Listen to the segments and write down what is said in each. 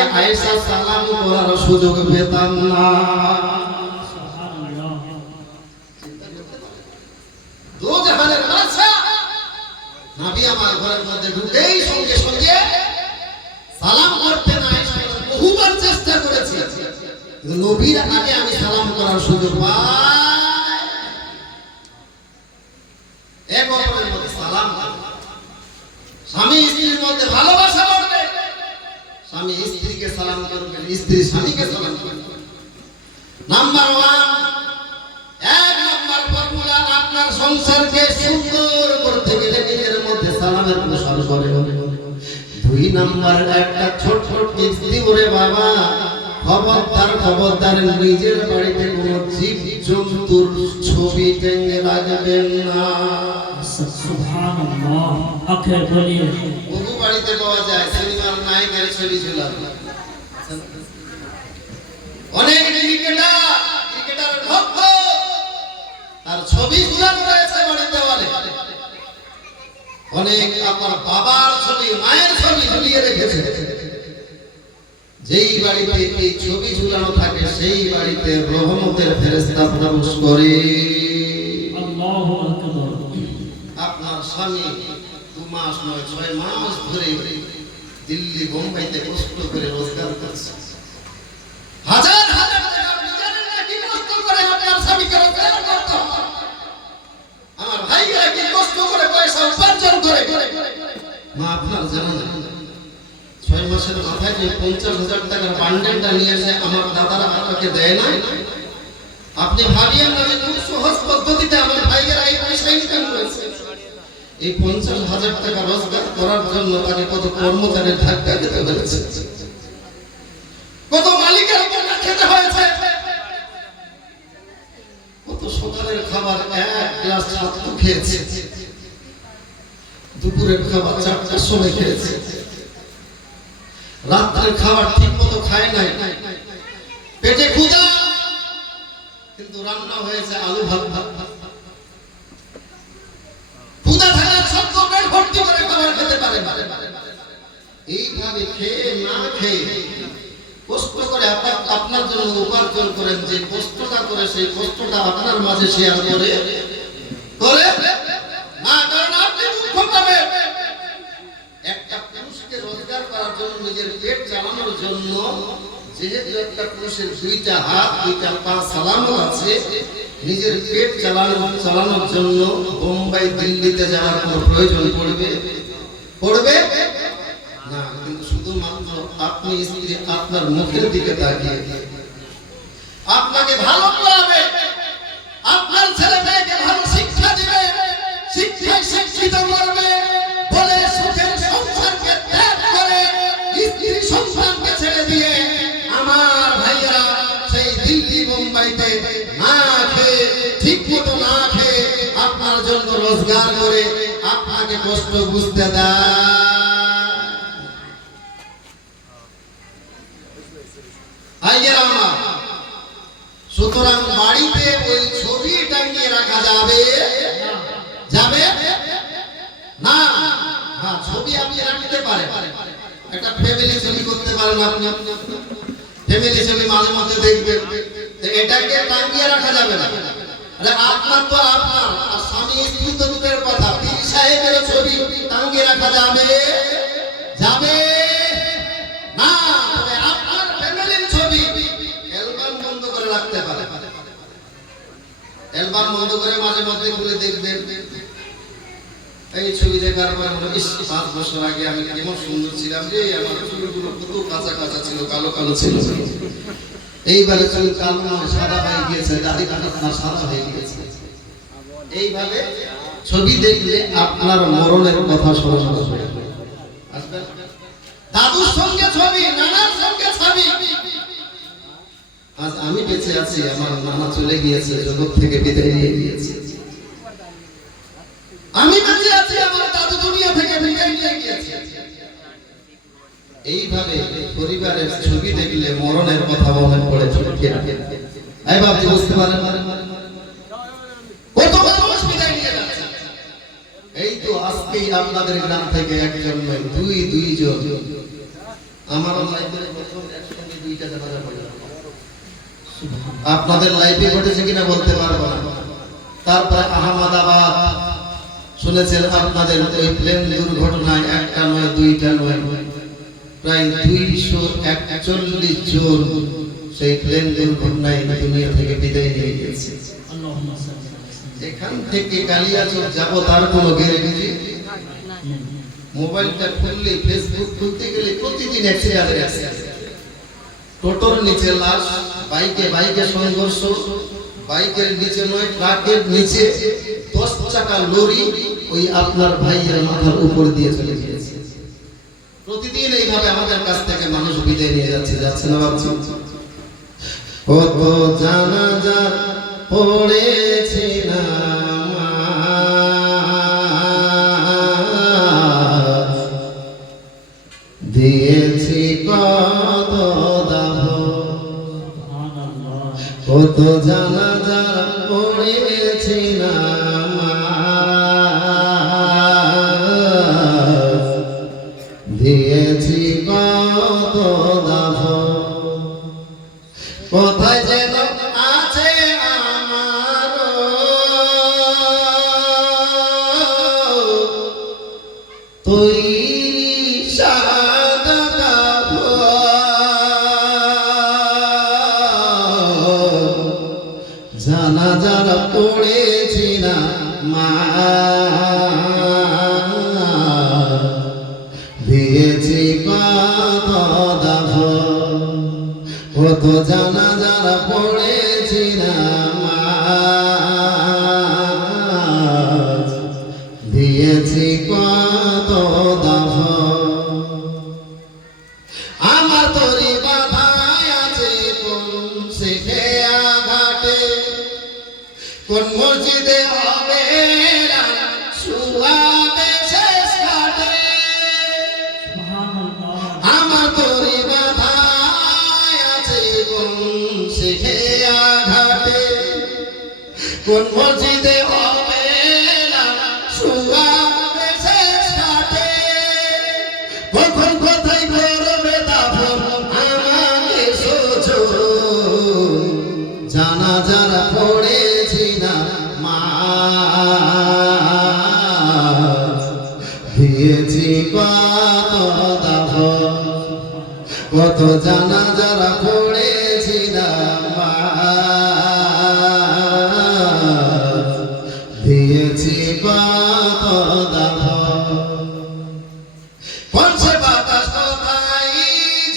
আগে আয়েশা সালাম করার সুযোগ পেতাম না। দো জাহানের বাদশা নবী আমার ঘরের মধ্যে ঢুকেই সঙ্গে সঙ্গে সালাম করতে না, বহুবার চেষ্টা করেছি, কিন্তু নবীর আগে আমি সালাম করার সুযোগ পাই। এক অপরের মধ্যে সালাম, স্বামী স্ত্রীর মধ্যে ভালোবাসা বাড়বে, স্বামী স্ত্রীকে সালাম করবে, স্ত্রী স্বামীকে সালাম করবে। নাম্বার 1, এক নাম্বার ফর্মুলা, আপনার সংসারকে সুন্দর করতে গেলে নিজের মধ্যে সালামের প্রসার করে। 2 নাম্বার, একটা ছোট ছোট মিষ্টি ওরে বাবা, খবরদার খবরদার নিজের বাড়িতে কোনো জীব জন্তুর ছবি টেঙ্গে রাখবেন না। সুবহানাল্লাহ। আখে বলিয়ে বহু বাড়িতে পাওয়া যায় সিনেমার নায়কের ছবি ঝুলানো, অনেক ক্রিকেটার ভক্ত তার ছবি ঝুলানো রয়েছে বাড়ির দেওয়ালে, অনেক আপনার বাবার ছবি মায়ের ছবি ঝুলিয়ে রেখেছে। যেই বাড়িতে এই ছবি ঝুলানো থাকে সেই বাড়িতে রহমতের ফেরেশতা প্রবেশ করে। আল্লাহু আকবার। আপনার স্বামী 2 মাস নয় 6 মাস ধরে দিল্লি বোম্বাইতে কষ্ট করে রোজগার করছে, হাজার হাজার টাকা, আপনি জানেন না কি কষ্ট করে আপনার স্বামীকে রোজগার করতে হয়। আমার ভাইরা কি কষ্ট করে পয়সা উপার্জন করে, মা আপনার জানেন না 6 মাসের মাথায় যে 50,000 টাকার বান্ডেলটা নিয়ে এসে আমার দাদারা আমাকে দেয় না, আপনি ভাবিয়েন না যে খুব সহজ পদ্ধতিতে আমার ভাইয়েরা এই পয়সা ইনকাম করেছে। এই 50,000 টাকা রোজগার করার জন্য তাকে কত কর্মচারীর ধাক্কা দিতে হয়েছে, কত মালিকের উপর খেতে হয়েছে, কত সকালের খাবার 1 গ্লাস ছাতু খেয়েছে, দুপুরের খাবার 4টার সময় খেয়েছে, রাতের খাবার ঠিক মতো খায় নাই, পেটে ক্ষুধা কিন্তু রান্না হয়েছে আলু ভাত। ক্ষুধা থাকার সত্ত্বেও পেট ভর্তি করে খাবার খেতে পারে না। এইভাবে খেয়ে না খেয়ে কষ্ট করে আপনার জন্য উপার্জন করেন, যে কষ্টটা করে সেই কষ্টটা আপনার মাঝে শেয়ার করে না, কারণ আপনি দুঃখ পাবেন। একটা পুরুষকে রোজগার করার জন্য, নিজের পেট চালানোর জন্য, যেহেতু একটা পুরুষের 2টা হাত 2টা পা সালামত আছে, নিজের পেট চালানোর জন্য বোম্বাই দিল্লিতে যাওয়ার কোনো প্রয়োজন পড়বে না। কিন্তু শুধুমাত্র আপনি স্ত্রী আপনার মুখের দিকে তাকিয়ে আপনাকে ভালো করাবে, আপনার ছেলে মেয়েকে ভালো শিক্ষা দিবে, শিক্ষায় শিক্ষিত করবে বলে সুখের সংসারকে ত্যাগ করে স্ত্রী সংসারকে ছেড়ে দিয়ে আমার ভাইয়েরা সেই দিল্লি বোম্বাইতে না খেয়ে, ঠিক মতো না খেয়ে আপনার জন্য রোজগার করে আপনাকে কষ্ট বুঝতে দেয়। সুতরাং বাড়িতে ওই ছবি টাঙিয়ে রাখা যাবে না। হ্যাঁ, ছবি আপনি রাখতে পারেন, একটা ফ্যামিলি ছবি করতে পারেন, আপনি ফ্যামিলি ছবি মাঝে মধ্যে দেখবেন, এটাকে টাঙিয়ে রাখা যাবে না। আপনার তো আপনার, আর স্বামী স্ত্রী তো দুটোর কথা, পীর সাহেবের ছবি টাঙিয়ে রাখা যাবে না। তবে আপনার ফ্যামিলির ছবি অ্যালবাম বন্ধ করে রাখতে পারে, অ্যালবাম বন্ধ করে মাঝে মধ্যে খুলে দেখবেন। এই ছবি দেখার পর মনে হয় 5 বছর আগে আমি কেমন সুন্দর ছিলাম রে, আমার চুলগুলো কত কাঁচা কাঁচা ছিল, কালো কালো ছিল, এইবারে চুল কালো নয় সাদা হয়ে গিয়েছে, দাড়ি কাটা সাদা হয়ে গিয়েছে। এইভাবে ছবি দেখলে আপনার মরণের কথা স্মরণ আসবে। দাদুর সঙ্গে ছবি, নানার সঙ্গে ছবি। আজ আমি বেঁচে আছি, আমার নানা চলে গিয়েছে, জগৎ থেকে বিদায় নিয়ে গিয়েছে। আমি বেঁচে আছি, আমার দাদু দুনিয়া থেকে বিদায় নিয়ে গিয়েছে। এইভাবে পরিবারের ছবি দেখলে মরণের কথা মনে পড়ে চলে। এই বাবা বুঝতে পারেন কত মানুষ বিদায় নিয়ে যাচ্ছে। এই তো আজকেই আপনাদের গ্রাম থেকে একজন নয়, দুইজন আমার লাইফের প্রথম একসঙ্গে দুইটা জানাজা পড়ে আপনাদের লাইফে ঘটেছে কিনা বলতে পারবো না। তারপরে আহমদাবাদ শুনেছেন আপনাদের ওই প্লেন দুর্ঘটনায় একটা নয় দুইটা নয় প্রায় 241 জন সেই প্লেন দুর্ঘটনায় দুনিয়া থেকে বিদায় নিয়ে গেছে। আল্লাহুম্মা সাল্লি আলা এখান থেকে কালিয়াচক যাব তার কোনো গ্যারান্টি? মোবাইলটা খুললে ফেসবুক খুলতে গেলে প্রতিদিন অ্যাক্সিডেন্ট, টোটোর নিচে লাশ, বাইকে সংঘর্ষ, বাইকের নিচে নয় ট্রাকের নিচে 10 চাকা লরি ওই আপনার ভাইয়ের মাথার উপর দিয়ে চলে গিয়েছে। প্রতিদিন এইভাবে আমাদের কাছ থেকে মানুষ বিদায় নিয়ে যাচ্ছে না ভাবছি। কত জানাজা পড়েছে না দিয়েছি কত দাহ, সুবহানাল্লাহ। কত জানাজা পড়েছে না দিয়েছি কত দাহ। কোথায় যেন আছে আমার তৈরি সাদা কাপড়, জানাজার পড়েছি না মা দিয়েছি কত দাহ, কত জানাজার পড়েছি না মা দিয়েছি কত দাহ। আমার তরি বাধায় আছে কোন শিখে আঘাটে, কোন মসজিদে হবে শুয়াবে শেষ ঘাটে। সুবহানাল্লাহ। আমার তরি বাধায় আছে কোন শিখে আঘাটে, কোন মসজিদে হবে শুয়াবে শেষ ঘাটে। কখন কোথায় করবে দাফন আমাকে সোজো, জানাজার পড়েছি না মা দিয়েছি কত দাহ, কত জানাজার পড়েছি না মা দিয়েছি কত দাহ। পঞ্চে বাতাস কোথায়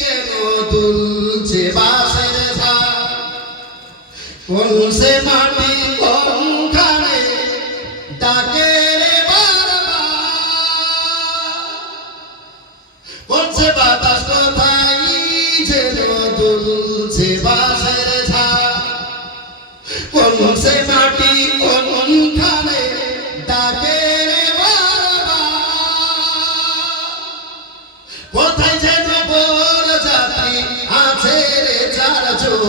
যেন দুলছে বাঁশের ঝাড়, কোন সে মাটি কোনখানে ডাকে রে বারবার। পঞ্চে বাতাস কোথায় যেন দুলছে বাঁশের ঝাড়, কোন সে মাটি কোনখানে ডাকে রে বারবার। কোথায় যেন বল জাতি আছে রে চারজন,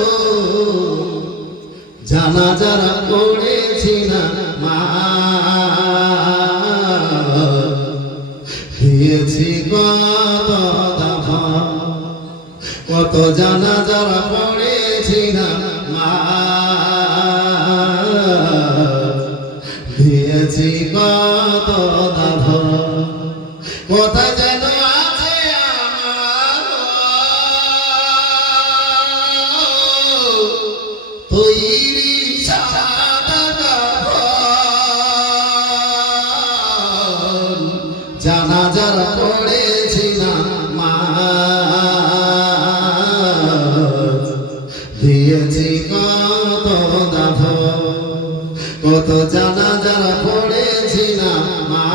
জানাজার পড়েছি না মা দিয়েছি কত দাহ, কত জানাজার পড়েছি না মা দিয়েছি কত দাহ। কোথায় যেন আছে আমার তৈরি সাদা কাপড়, জানাজার পড়েছি না মা দিয়েছি কত দাহ, কত জানাজার পড়েছি না মা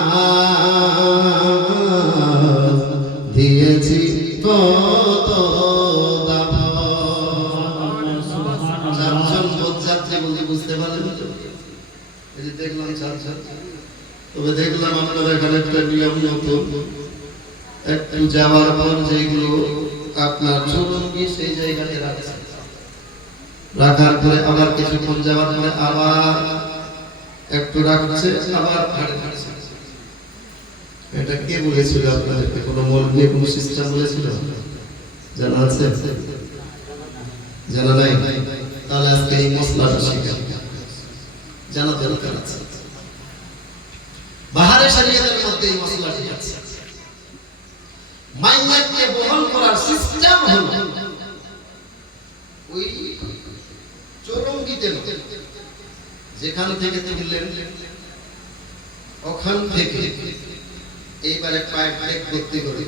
দিয়েছি কত দাহ। চারজন পথযাত্রী বলতে বুঝতে পারলেন তো? এই যে দেখলাম চারজন, তবে দেখলাম আপনারা এখানে একটা নিয়ম নতুন, একটু যাওয়ার পর যেগুলো আপনার চৌরঙ্গি সেই জায়গায় রাখছে, রাখার পরে আবার কিছুক্ষণ যাওয়ার পরে আবার একটু রাখছে, আবার ঘাড়ে ঘাড়ছে। এটা কে বলেছিল আপনাদেরকে? কোনো মৌলবী কোনো সিস্টেম বলেছিল? জানা আছে? জানা নাই? তাহলে আজকে এই মশলাটা শিখে জানা দরকার আছে। বাহারে শরীয়তের মধ্যে এই মশলাটি আছে। মাইয়াতকে বহন করার সিস্টেম হলো ওই চৌরঙ্গিতে যেখান থেকে তুললেন ওখান থেকে এইবারে পাইপ ব্রেক করতে করে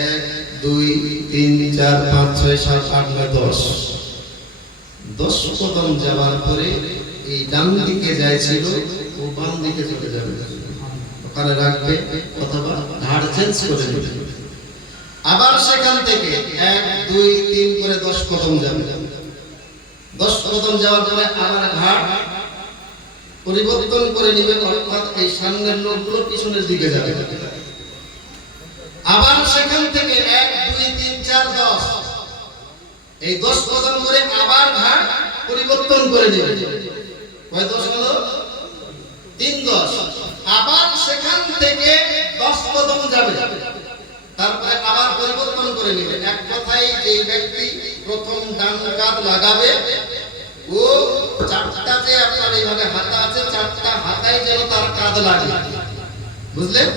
1 2 3 4 5 6 7 8 9 10 কদম যাওয়ার পরে এই ডান দিকে যাইছিল ও বাম দিকে চলে যাবে, ওখানে রাখবে অথবা ঘাট চেঞ্জ করে দেবে। আবার সেখান থেকে 1 2 3 করে 10 কদম যাবে। 10 কদম যাওয়ার পরে আবার ঘাট পরিবর্তন করে নিবে, অর্থাৎ এই সামনের লোকগুলো পিছনের দিকে যাবে। আবার সেখান থেকে 1 2 3 4 10 এই 10 কদম করে আবার ঘাট পরিবর্তন করে নিবে। কয় 10 হলো? 3 10। আবার সেখান থেকে 10 কদম যাবে, তারপরে আবার পরিবর্তন করে নিবে। এক কথায় এই ব্যক্তি প্রথম ডান কাঁধ লাগাবে, ও চারটা যে আপনার এইভাবে হাতা আছে, চারটা হাতায় যেন তার কাঁধ লাগে, বুঝলেন?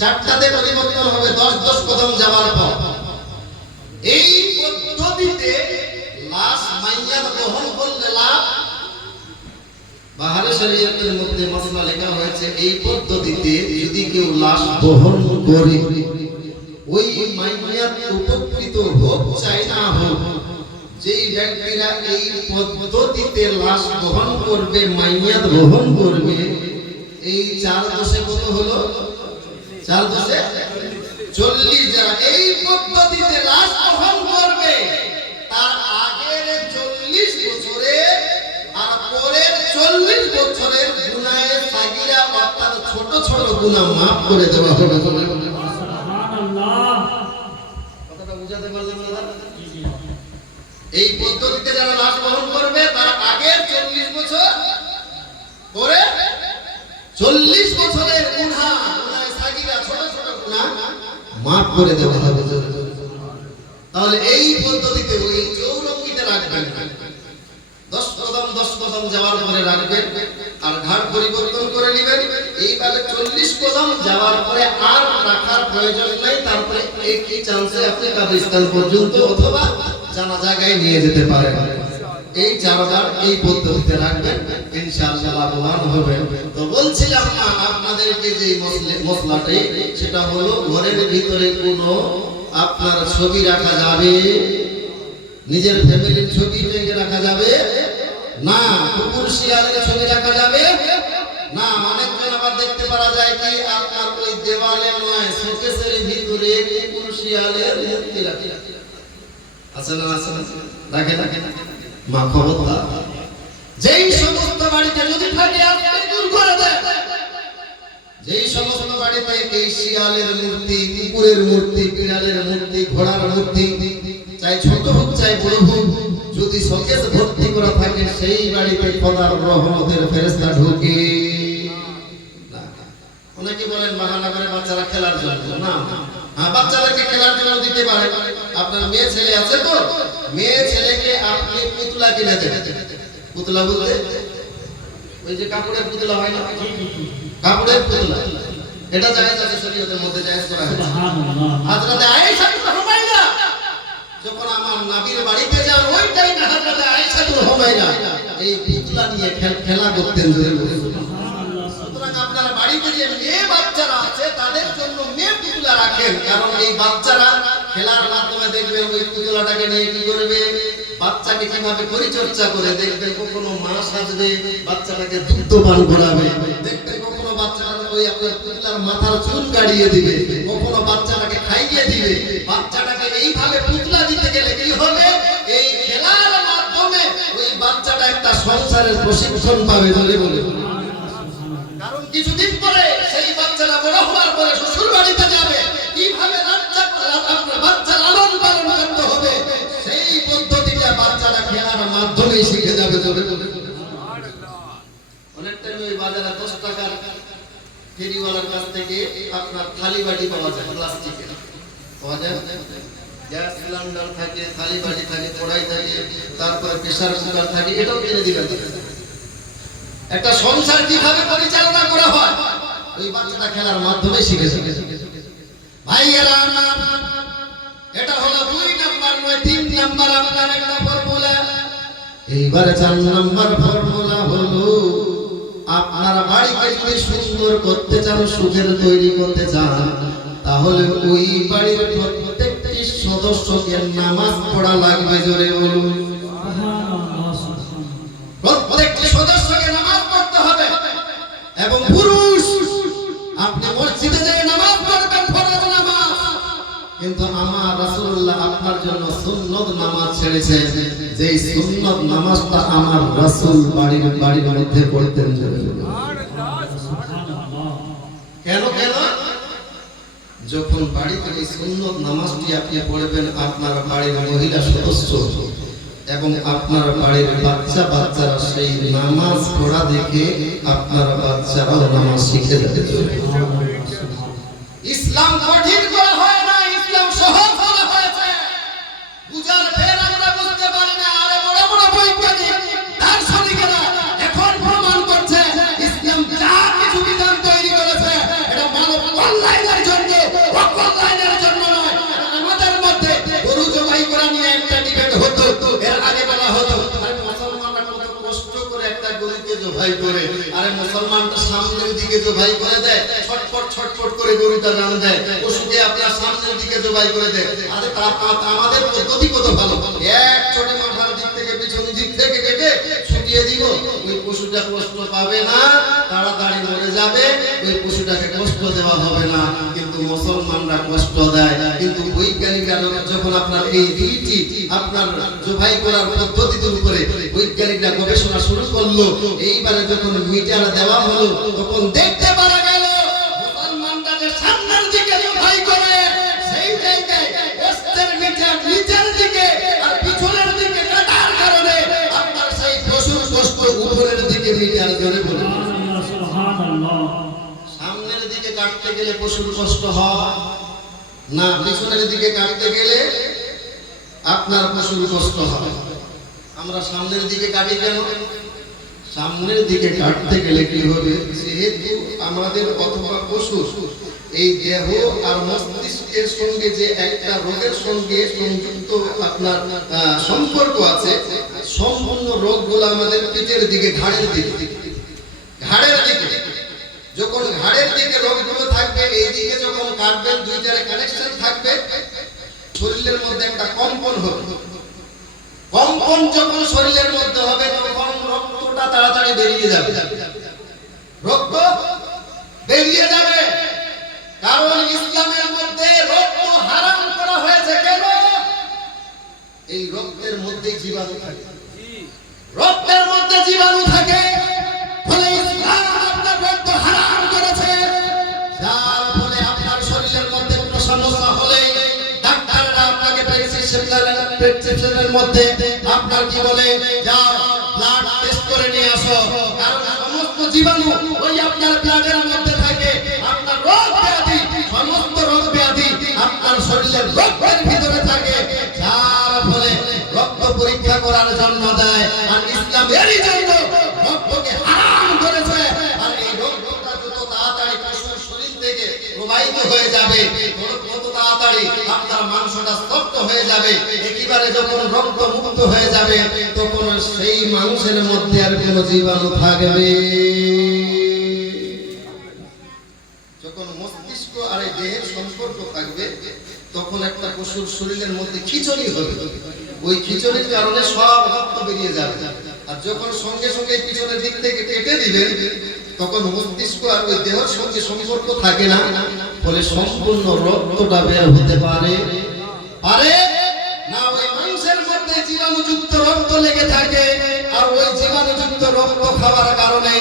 চারটাতে পরিবর্তন হবে 10 10 কদম যাওয়ার পর। এই পদ্ধতিতে লাশ মাইয়াত বহন করলে লাভ। বাহারে শরীয়তের মধ্যে মাসলা লেখা হয়েছে এই পদ্ধতিতে যদি কেউ লাশ বহন করে ওই মাইয়াত উপকৃত হোক চাই না হোক, যেই ব্যক্তিরা এই পদ্ধতিতে লাশ বহন করবে, মাইয়াত বহন করবে, এই 4 দশে কত হলো? 4 দশে 40। যারা এই পদ্ধতিতে লাশ বহন করবে তার আগের 40 বছরে আর পরের 40 বছরের গুনাহে সাগীরা অর্থাৎ ছোট ছোট গুনাহ maaf করে দেওয়া হবে। সুবহানাল্লাহ। কথাটা বুঝাতে পারলাম না? এই পদ্ধতিতে যারা লাশ বহন করবে তার আগের 40 বছর পরে 40 বছরের গুনাহে সাগীরা ছোট ছোট গুনাহ maaf করে দেওয়া হবে। তাহলে এই পদ্ধতিতে ওই চৌরঙ্গিতে রাখবেন, 10 কদম যাওয়ার পরে রাখবেন আর ঘাট পরিবর্তন করে নেবেন। এইভাবে 40 কদম যাওয়ার পরে আর রাখার প্রয়োজন নাই। তারপরে একই চান্সে আপনি কবরস্থান পর্যন্ত অথবা জানা জায়গায় নিয়ে যেতে পারেন। এই 4 বার এই পদ্ধতিতে রাখবেন, ইনশাআল্লাহ লাভবান হবেন। তো বলছিলাম না আপনাদেরকে যে মশলাটি, সেটা হলো ঘরের ভিতরে কোনো আপনার ছবি রাখা যাবে, নিজের ফ্যামিলির ছবি টেকে রাখা যাবে না, কুকুর শিয়ালের ছবি রাখা যাবে না। অনেকজন আবার দেখতে পারা যায় কি আপনার ওই দেওয়ালে নয় শোকেসের ভিতরে কুকুর শিয়ালের মূর্তি রাখে। আছে না? আছে না? রাখে রাখে মা খবরদার, যেই সমস্ত বাড়িতে যদি থাকে আপনি দূর করে দেন। যেই সমস্ত বাড়িতে এই শিয়ালের মূর্তি, কুকুরের মূর্তি, বিড়ালের মূর্তি, ঘোড়ার মূর্তি, চাই ছোট হোক চাই বড় হোক, যদি শোকেস ভর্তি করা থাকে সেই বাড়িতে খোদার রহমতের ফেরেশতা ঢোকে না। অনেকে বলেন বাহানা করে বাচ্চারা খেলার জন্য, না, হ্যাঁ বাচ্চাদেরকে খেলার জন্য দিতে পারে। আপনার মেয়ে ছেলে আছে তো, মেয়ে ছেলেকে আপনি পুতলা কিনে দেন। পুতলা বলতে ওই যে কাপড়ের পুতলা হয় না, কাপড়ের পুতলা, এটা জায়েজ আছে, শরীয়তের মধ্যে জায়েজ করা হয়েছে। সুবহানাল্লাহ। হযরত আয়েশা হুমায়রা যখন আমার নবীর বাড়িতে যান, ওই টাইমে হযরত আয়েশা হুমায়রা এই পুতলা নিয়ে খেলা করতেন। সুতরাং আপনার বাড়িতে যে মেয়ে বাচ্চারা আছে তাদের জন্য মেয়ে পুতলা রাখেন, কারণ এই বাচ্চারা খেলার মাধ্যমে দেখবেন ওই পুতলাটাকে নিয়ে কি করবে, বাচ্চাকে কিভাবে পরিচর্যা করে, দেখবেন কখনো মা সাজবে, বাচ্চাটাকে দুগ্ধ পান করাবে, দেখবেন কখনো বাচ্চাটা ওই আপনার পুতলার মাথার চুল গাড়িয়ে দিবে, কখনো বাচ্চাটাকে খাইয়ে দিবে। বাচ্চাটাকে এইভাবে পুতলা দিতে গেলে কি হবে, এই খেলার মাধ্যমে ওই বাচ্চাটা একটা সংসারের প্রশিক্ষণ পাবে বলে বলে। কারণ কিছুদিন পরে সেই বাচ্চাটা বড় হওয়ার পরে শ্বশুর বাড়িতে যাবে, কিভাবে বাচ্চার লালন পালন করতে হবে সেই পদ্ধতিটা বাচ্চারা খেলার মাধ্যমে শিখে যাবে বলে বলে। অনেকটা ওই বাজারে 10 টাকার ফেরিওয়ালার কাছ থেকে আপনার থালি বাটি পাওয়া যায়, প্লাস্টিকের পাওয়া যায়, গ্যাস সিলিন্ডার থাকে, থালি বাটি থাকে, কড়াই থাকে, তারপর প্রেসার কুকার থাকে, এটাও কিনে দিবেন। একটা সংসার কিভাবে পরিচালনা করা হয় ওই বাচ্চাটা খেলার মাধ্যমে শিখেছে। ভাইয়েরা আমার, এটা হলো 2 নাম্বার নয়, 3 নাম্বার আপনার একটা ফর্মুলা। এইবারে 4 নাম্বার ফর্মুলা হলো আপনার বাড়িকে যদি সুন্দর করতে চান, সুখের তৈরি করতে চান, তাহলে ওই বাড়ির প্রত্যেকটি সদস্যকে নামাজ পড়া লাগবে। জোরে বলুন। প্রত্যেকটি সদস্যকে নামাজ পড়তে হবে। এবং পুরুষ আপনি মসজিদে যেয়ে নামাজ পড়বেন, ফরজ নামাজ। কিন্তু আমার রাসূলুল্লাহ আপনার জন্য সুন্নত নামাজ ছেড়েছে, যেই সুন্নত নামাজটা আমার রাসূল বাড়ির মধ্যে পড়তেন। কেন কেন? যখন বাড়িতে এই সুন্নত নামাজটি আপনি পড়বেন, আপনার বাড়ির মহিলা সদস্য এবং আপনার বাড়ির বাচ্চারা সেই নামাজ পড়া দেখে আপনার বাচ্চারাও নামাজ শিখে যাবে। ইসলাম কঠিন করা হয় না, ইসলাম সহজ করা হয়েছে। বুঝার ফের আমরা বুঝতে পারি না। আরে বড় বড় বৈজ্ঞানিক দার্শনিকেরা এখন প্রমাণ করছে ইসলাম যা কিছু বিধান তৈরি করেছে এটা মানব কল্যাণের জন্য, অকল্যাণের জন্য নয়। আমাদের মধ্যে গরু জবাই করা নিয়ে একটা ডিবেট হতো, এর আগে বলা হতো আরে মুসলমানরা কত কষ্ট করে একটা গরুকে জবাই করে, আরে মুসলমানটা সামনের দিকে জবাই করে দেয়, ছটফট করে গরুটা রান দেয়, পশুকে আপনার সামনের দিকে জবাই করে দেয়। আরে আমাদের পদ্ধতি কত ভালো, এক ছোটে মাথার দিক থেকে পিছন দিক থেকে কেটে ছুটিয়ে দিব, ওই পশুটা কষ্ট পাবে না, তাড়াতাড়ি মরে যাবে, ওই পশুটাকে কষ্ট দেওয়া হবে না। কিন্তু মুসলমানরা কষ্ট দেয়। কিন্তু বৈজ্ঞানিকরা যখন আপনার এই রীতি আপনার জবাই করার পদ্ধতির উপরে বৈজ্ঞানিকরা গবেষণা শুরু করলো, এইবারে যখন মিটার দেওয়া হলো, তখন দেখতে পারা গেল মুসলমানরা যে সামনের দিকে জবাই করে সেই জায়গায় অস্ত্রের মিটার নিচের দিকে আর পিছনের দিকে কাটার কারণে আপনার সেই পশুর কষ্ট উপরের দিকে মিটার ধরে পড়ে। সামনের দিকে কাটতে গেলে পশুর কষ্ট হয় না, পিছনের দিকে কাটতে গেলে আপনার পশুর কষ্ট হয়। আমরা সামনের দিকে কাটি কেন? সামনের দিকে কাটতে গেলে কি হবে, যেহেতু আমাদের অথবা পশু এই দেহ আর মস্তিষ্কের সঙ্গে যে একটা রোগের সঙ্গে সংযুক্ত আপনার সম্পর্ক আছে, সম্পূর্ণ রোগগুলো আমাদের পেটের দিকে, ঘাড়ের দিকে। যখন ঘাড়ের দিকে রোগগুলো থাকবে, এই দিকে যখন কাটবেন দুইটারে কানেকশন থাকবে, শরীরের মধ্যে একটা কম্পন হবে। কম্পন যখন শরীরের মধ্যে হবে তখন রক্তটা তাড়াতাড়ি বেরিয়ে যাবে। রক্ত বেরিয়ে যাবে, কারণ ইসলামের মধ্যে রক্ত হারাম করা হয়েছে। কেন? এই রক্তের মধ্যে জীবাণু থাকে, রক্তের মধ্যে জীবাণু থাকে, ফলে ইসলাম আপনার রক্ত হারাম করেছে। যার ফলে আপনার শরীরের মধ্যে কোনো সমস্যা হলে ডাক্তাররা আপনাকে প্রেসক্রিপশনের মধ্যে আপনার কি বলে, যাও ব্লাড টেস্ট করে নিয়ে আসো, কারণ সমস্ত জীবাণু ওই আপনার ব্লাডের মধ্যে থাকে। আপনার রোগ ব্যাধি, সমস্ত রোগ ব্যাধি আপনার শরীরের রক্তের ভিতরে থাকে, যার ফলে রক্ত পরীক্ষা করার জন্য দেয়। আর ইসলাম এরই জন্য রক্তকে হারাম করেছে। আর এই রক্তটা যত তাড়াতাড়ি পশুর শরীর থেকে প্রবাহিত হয়ে যাবে, তত তাড়াতাড়ি আপনার মাংসটা স্তব্ধ হয়ে যাবে। একেবারে যখন রক্ত মুক্ত হয়ে যাবে, তখন সেই মাংসের মধ্যে আর কোনো জীবাণু থাকবে। যখন মস্তিষ্ক আর এই দেহের সম্পর্ক থাকবে, তখন একটা পশুর শরীরের মধ্যে খিচুড়ি হবে। ওই খিচুড়ির কারণে সব রক্ত বেরিয়ে যাবে। আর যখন সঙ্গে সঙ্গে পিছনের দিক থেকে কেটে দিবেন, তখন মস্তিষ্ক আর ওই দেহের সঙ্গে সম্পর্ক থাকে না, ফলে সম্পূর্ণ রক্তটা বের হতে পারে না। ওই মাংসের মধ্যে জীবাণুযুক্ত রক্ত লেগে থাকে, আর ওই জীবাণুযুক্ত রক্ত খাওয়ার কারণে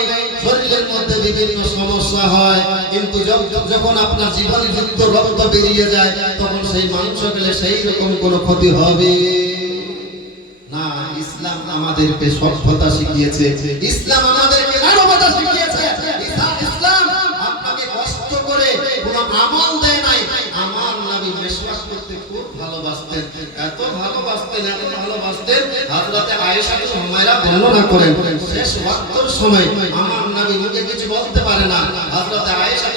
শরীরের মধ্যে বিভিন্ন সমস্যা হয়। কিন্তু যখন আপনার জীবাণুযুক্ত রক্ত বেরিয়ে যায়, তখন সেই মাংস খেলে সেই রকম কোনো ক্ষতি হবে না। ইসলাম আমাদেরকে সভ্যতা শিখিয়েছে, ইসলাম আমাদেরকে মানবতা শিখিয়েছে। ইসলাম আপনাকে কষ্ট করে কোনো আমল দেয় নাই। আমার নবী মেশওয়াক করতে খুব ভালোবাসতেন। ভালোবাসতেন, এত ভালোবাসতেন, এত ভালোবাসতেন। হযরতে আয়েশা হুমায়রা বর্ণনা করেন, শেষ ওয়াক্তের সময় আমার নবী মুখে কিছু বলতে পারে না, হযরতে আয়েশা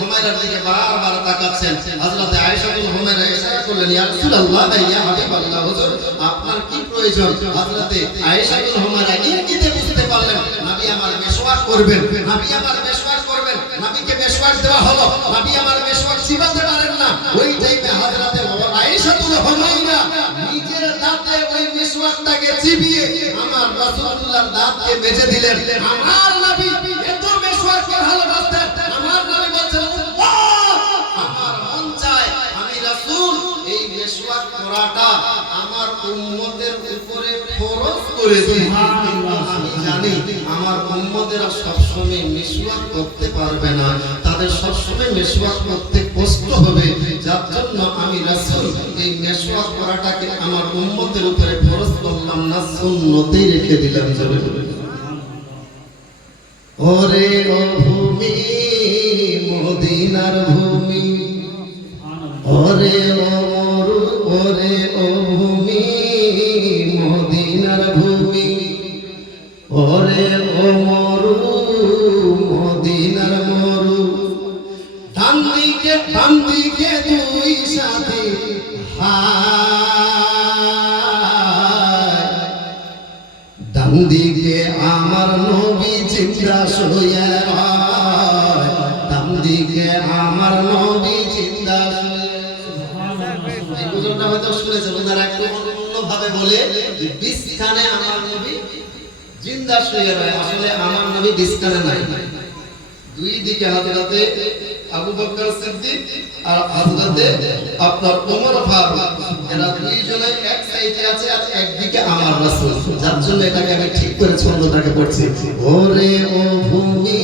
হুমায়রার দিকে বারবার তাকাচ্ছেন। হযরতে আয়েশা হুমায়রা ইশারা করলেন, ইয়া রাসূলুল্লাহ, ইয়া হাবিবাল্লাহ, হুজুর আপনার কি প্রয়োজন? হযরতে আয়েশা হুমায়রা ইঙ্গিতে বুঝতে পারলেন নবী আমার মেশওয়াক করবেন, নবী আমার মেশওয়াক করবেন। নবীকে মেশওয়াক দেওয়া হলো, নবী আমার মেশওয়াক চিবাতে পারেন না। ওই টাইমে হযরতে আয়েশা হুমায়রা নিজের দাঁতে ওই মেশওয়াকটাকে চিবিয়ে আমার রাসূলুল্লাহর দাঁতকে মেজে দিলেন। আমার নবী এত মেশওয়াককে ভালোবাসতেন, আমার নবী বলছেন, আমার মন চায় আমি রাসূল এই মেশওয়াক করাটা আমার উম্মতের উপরে ফরজ করে দিই। আমি জানি আমার উম্মতেরা সবসময় মেশওয়াক করতে পারবে না, তাদের সবসময় মেশওয়াক করতে কষ্ট হবে, যার জন্য আমি রাসূল এই মেশওয়াক করাটাকে আমার উম্মতের উপরে ফরজ করলাম না, সুন্নতেই রেখে দিলাম। জোরে বলে ওরে ও ভূমি মদিনার ভূমি, ওরে ও মরু, ওরে ও ভূমি মদিনার ভূমি, ওরে ও মরু মদিনার মরু, ডান দিকে দুই সাথী হায়, ডান দিকে আমার নবী জিন্দা শুয়ে হয়, ডান দিকে আমার নবী জিন্দা শুয়ে। এই গুজবটা হয়তো শুনেছেন, ওনারা একটু অন্যভাবে বলে বিছখানে আমার নবী জিন্দা শুয়ে রয়, আসলে আমার নবী বিছখানে নাই। দুই দিকে হযরতে আবু বকর সিদ্দিক আর হযরতে আপনার ওমর ফারুক, এরা দুইজনে এক সাইডে আছে আর একদিকে আমার রাসূল, যার জন্য এটাকে আমি ঠিক করে ছন্দটাকে পড়ছি। ওরে ও ভূমি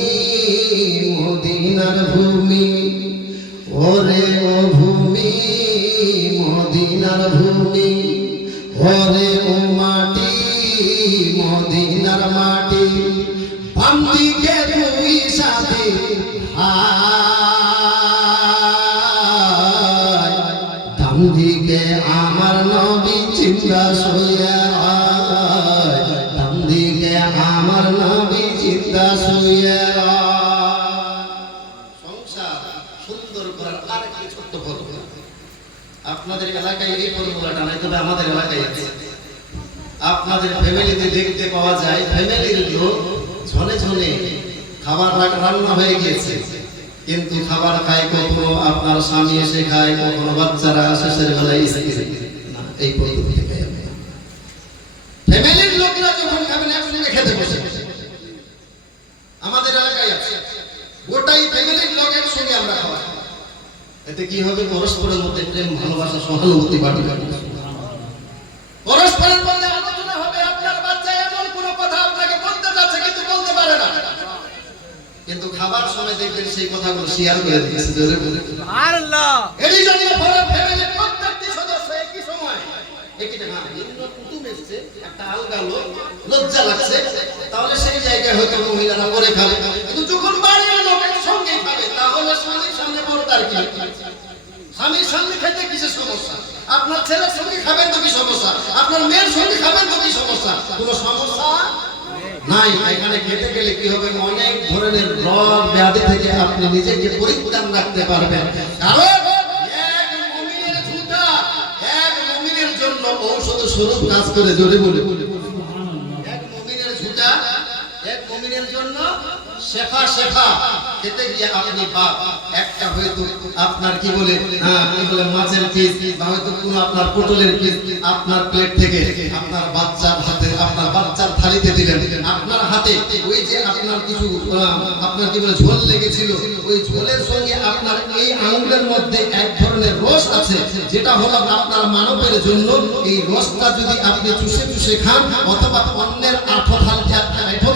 মদিনার ভূমি, ওরে ও ভূমি মদিনার ভূমি, ওরে ও মাটি মদিনার মাটি, বাম দিকে দুই সাথী হায়, ডান দিকে আমার নবী জিন্দা শুয়ে হয়, ডান দিকে আমার নবী জিন্দা শুয়ে হয়। সংসার সুন্দর করার আরেকটি ছোট্ট ফর্মুলা আপনাদের এলাকায়, এই ফর্মুলাটা নাই, তবে আমাদের এলাকায় আছে। আপনাদের ফ্যামিলিতে দেখতে পাওয়া যায়, ফ্যামিলির লোক ঝনে ঝনে খাবার রান্না হয়ে গিয়েছে, কিন্তু খাবার খায় কখনো আপনার স্বামী এসে খায়, কখনো বাচ্চারা শেষের বেলায় স্ত্রী। না, এই পদ্ধতি থেকে ফ্যামিলির লোকরা যখন খাবেন একসঙ্গে খেতে বসে, আমাদের এলাকায় আছে, গোটাই ফ্যামিলির লোক একসঙ্গে আমরা খাওয়া। এতে কি হবে? পরস্পরের মধ্যে প্রেম, ভালোবাসা, সহানুভূতি বাড়বে। পরস্পরের মধ্যে আলোচনা হবে, আপনার বাচ্চা এমন কোনো কথা আপনাকে বলতে যাচ্ছে কিন্তু বলতে পারে না, কিন্তু খাবার সময় দেখবেন সেই কথাগুলো শেয়ার করে দিচ্ছে। জোরে বলে সুবহানাল্লাহ। এই জন্য পুরো ফ্যামিলির প্রত্যেকটি সদস্য একই সময় একই না, ভিন্ন কুটুম এসেছে, একটা আলগা লোক, লজ্জা লাগছে, তাহলে সেই জায়গায় হয়তো মহিলারা করে খাবে, কিন্তু যখন বাড়ির লোক একসঙ্গে খাবে তাহলে স্বামীর সামনে পর্দার কি? স্বামীর সামনে খেতে কিসের সমস্যা? আপনার ছেলের সঙ্গে খাবেন তো কি সমস্যা? আপনার মেয়ের সঙ্গে খাবেন তো কি সমস্যা? কোনো সমস্যা নাই। এখানে খেতে গেলে কি হবে? অনেক ধরনের রোগ ব্যাধি থেকে আপনি নিজেকে পরিত্রাণ রাখতে পারবেন, কারণ এক মুমিনের জুতা এক মুমিনের জন্য ঔষধ স্বরূপ কাজ করে। জোরে বলে এক মুমিনের জুতা এক মুমিনের জন্য শেফা শেফা। খেতে গিয়ে আপনি বাপ একটা হয়তো আপনার কি বলে মাছের পিস বা হয়তো কোনো আপনার পটলের পিস আপনার প্লেট থেকে আপনার বাচ্চার হাতে, আপনার বাচ্চার থালিতে দিলেন, আপনার হাতে ওই যে আপনার কিছু আপনার কি বলে ঝোল লেগেছিল, ওই ঝোলের সঙ্গে আপনার এই আঙুলের মধ্যে এক ধরনের রস আছে, যেটা হলো আপনার মানবের জন্য। এই রসটা যদি আপনি চুষে চুষে খান অথবা অন্যের আঠো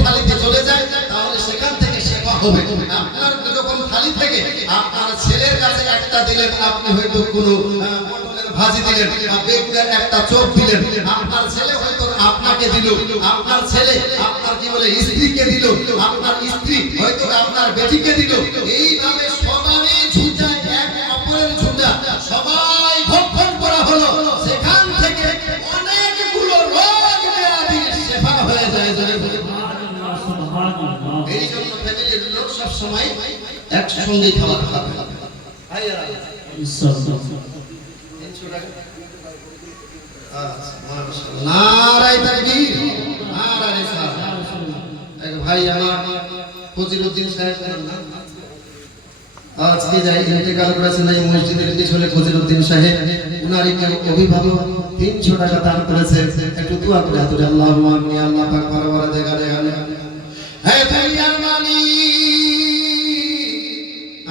থালিতে চলে যায়, তাহলে সেখান থেকে সেবা হবে। আপনার যখন থালি থেকে আপনার ছেলের কাছে একটা দিলেন, আপনি হয়তো কোনো পটলের ভাজি দিলেন বা বেগুনের একটা চপ দিলেন, আপনার ছেলে হয়তো আপনাকে দিল, আপনার ছেলে আপনার কি বলে স্ত্রীকে দিল, আপনার স্ত্রী হয়তো আপনার বেটিকে দিল। এইভাবে সবারই ঝুঁটা এক অপরের ঝুঁটা সবাই ভক্ষণ করা হলো। সময় একসঙ্গে খাবার খাবে। ভাইয়েরা, 300 টাকা। আচ্ছা, মাশাআল্লাহ। নারায়ে তাকবীর, নারায়ে রিসালাত। এক ভাই আমার ফজিলউদ্দিন সাহেব না, আজকে যাই ইন্তেকাল করেছেন এই মসজিদের পিছনে ফজিলউদ্দিন সাহেব, উনারই কেউ অভিভাবক 300 টাকা দান করেছে। একটু দোয়া করে হাতুরে আল্লাহুম্মা আমিন। আল্লাহ পাক বারবার দেখারে আলে হে দুনিয়ার মালিক,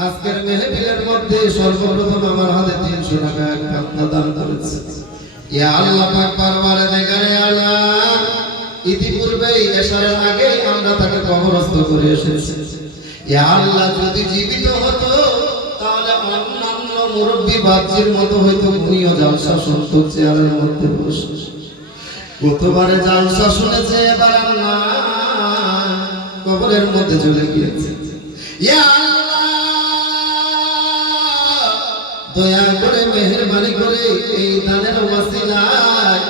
আজকের মেহফিলের মধ্যে সর্বপ্রথম আমার হাতে 300 টাকা এক বান্দা দান করেছে। ইয়া আল্লাহ পাক বারবার দেখারে আলা, ইতিপূর্বেই এশারের আগে আমরা তাকে কবরস্থ করে এসেছি। ইয়া আল্লাহ, যদি জীবিত হতো তাহলে অন্যান্য মুরব্বী বাচ্চির মতো হয়তো উনিও জালসা শুনতো চেয়ারের মধ্যে বসে। গতবারে জালসা শুনেছে, এবার আর না, কবরের মধ্যে চলে গিয়েছে। ইয়া আল্লাহ, দয়া করে মেহেরবানি করে এই দানের ওয়াসিলায়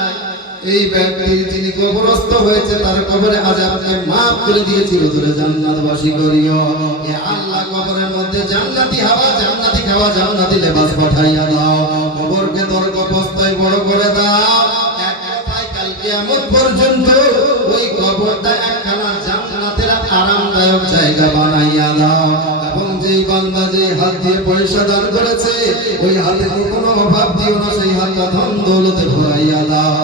এই ব্যক্তির যিনি কবরস্থ হয়েছে তার কবরে আযাবকে maaf করে দিয়ে চিরতরে জান্নাতবাসী করিও। হে আল্লাহ, কবরের মধ্যে জান্নাতি হাওয়া, জান্নাতি খাওয়া, জান্নাতি লেবাস পাঠাইয়া দাও। কবরকে স্বর্গপ্রস্থায় বড় করে দাও। এক কথায় কাল কিয়ামত পর্যন্ত ওই কবরটা একখানা জান্নাতের আরামদায়ক জায়গা বানাইয়া দাও। এবং যেই বান্দা যে হাত দিয়ে পয়সা দান করেছে ওই হাতে কোনো অভাব দিও না, সেই হাতটা ধন দৌলতে ভরাইয়া দাও।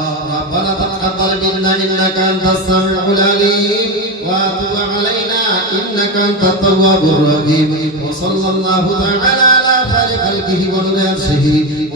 ربنا تقبل منا إنك أنت السميع العليم وتب علينا إنك أنت التواب الرحيم وصلى الله تعالى على خير خلقه ونور عرشه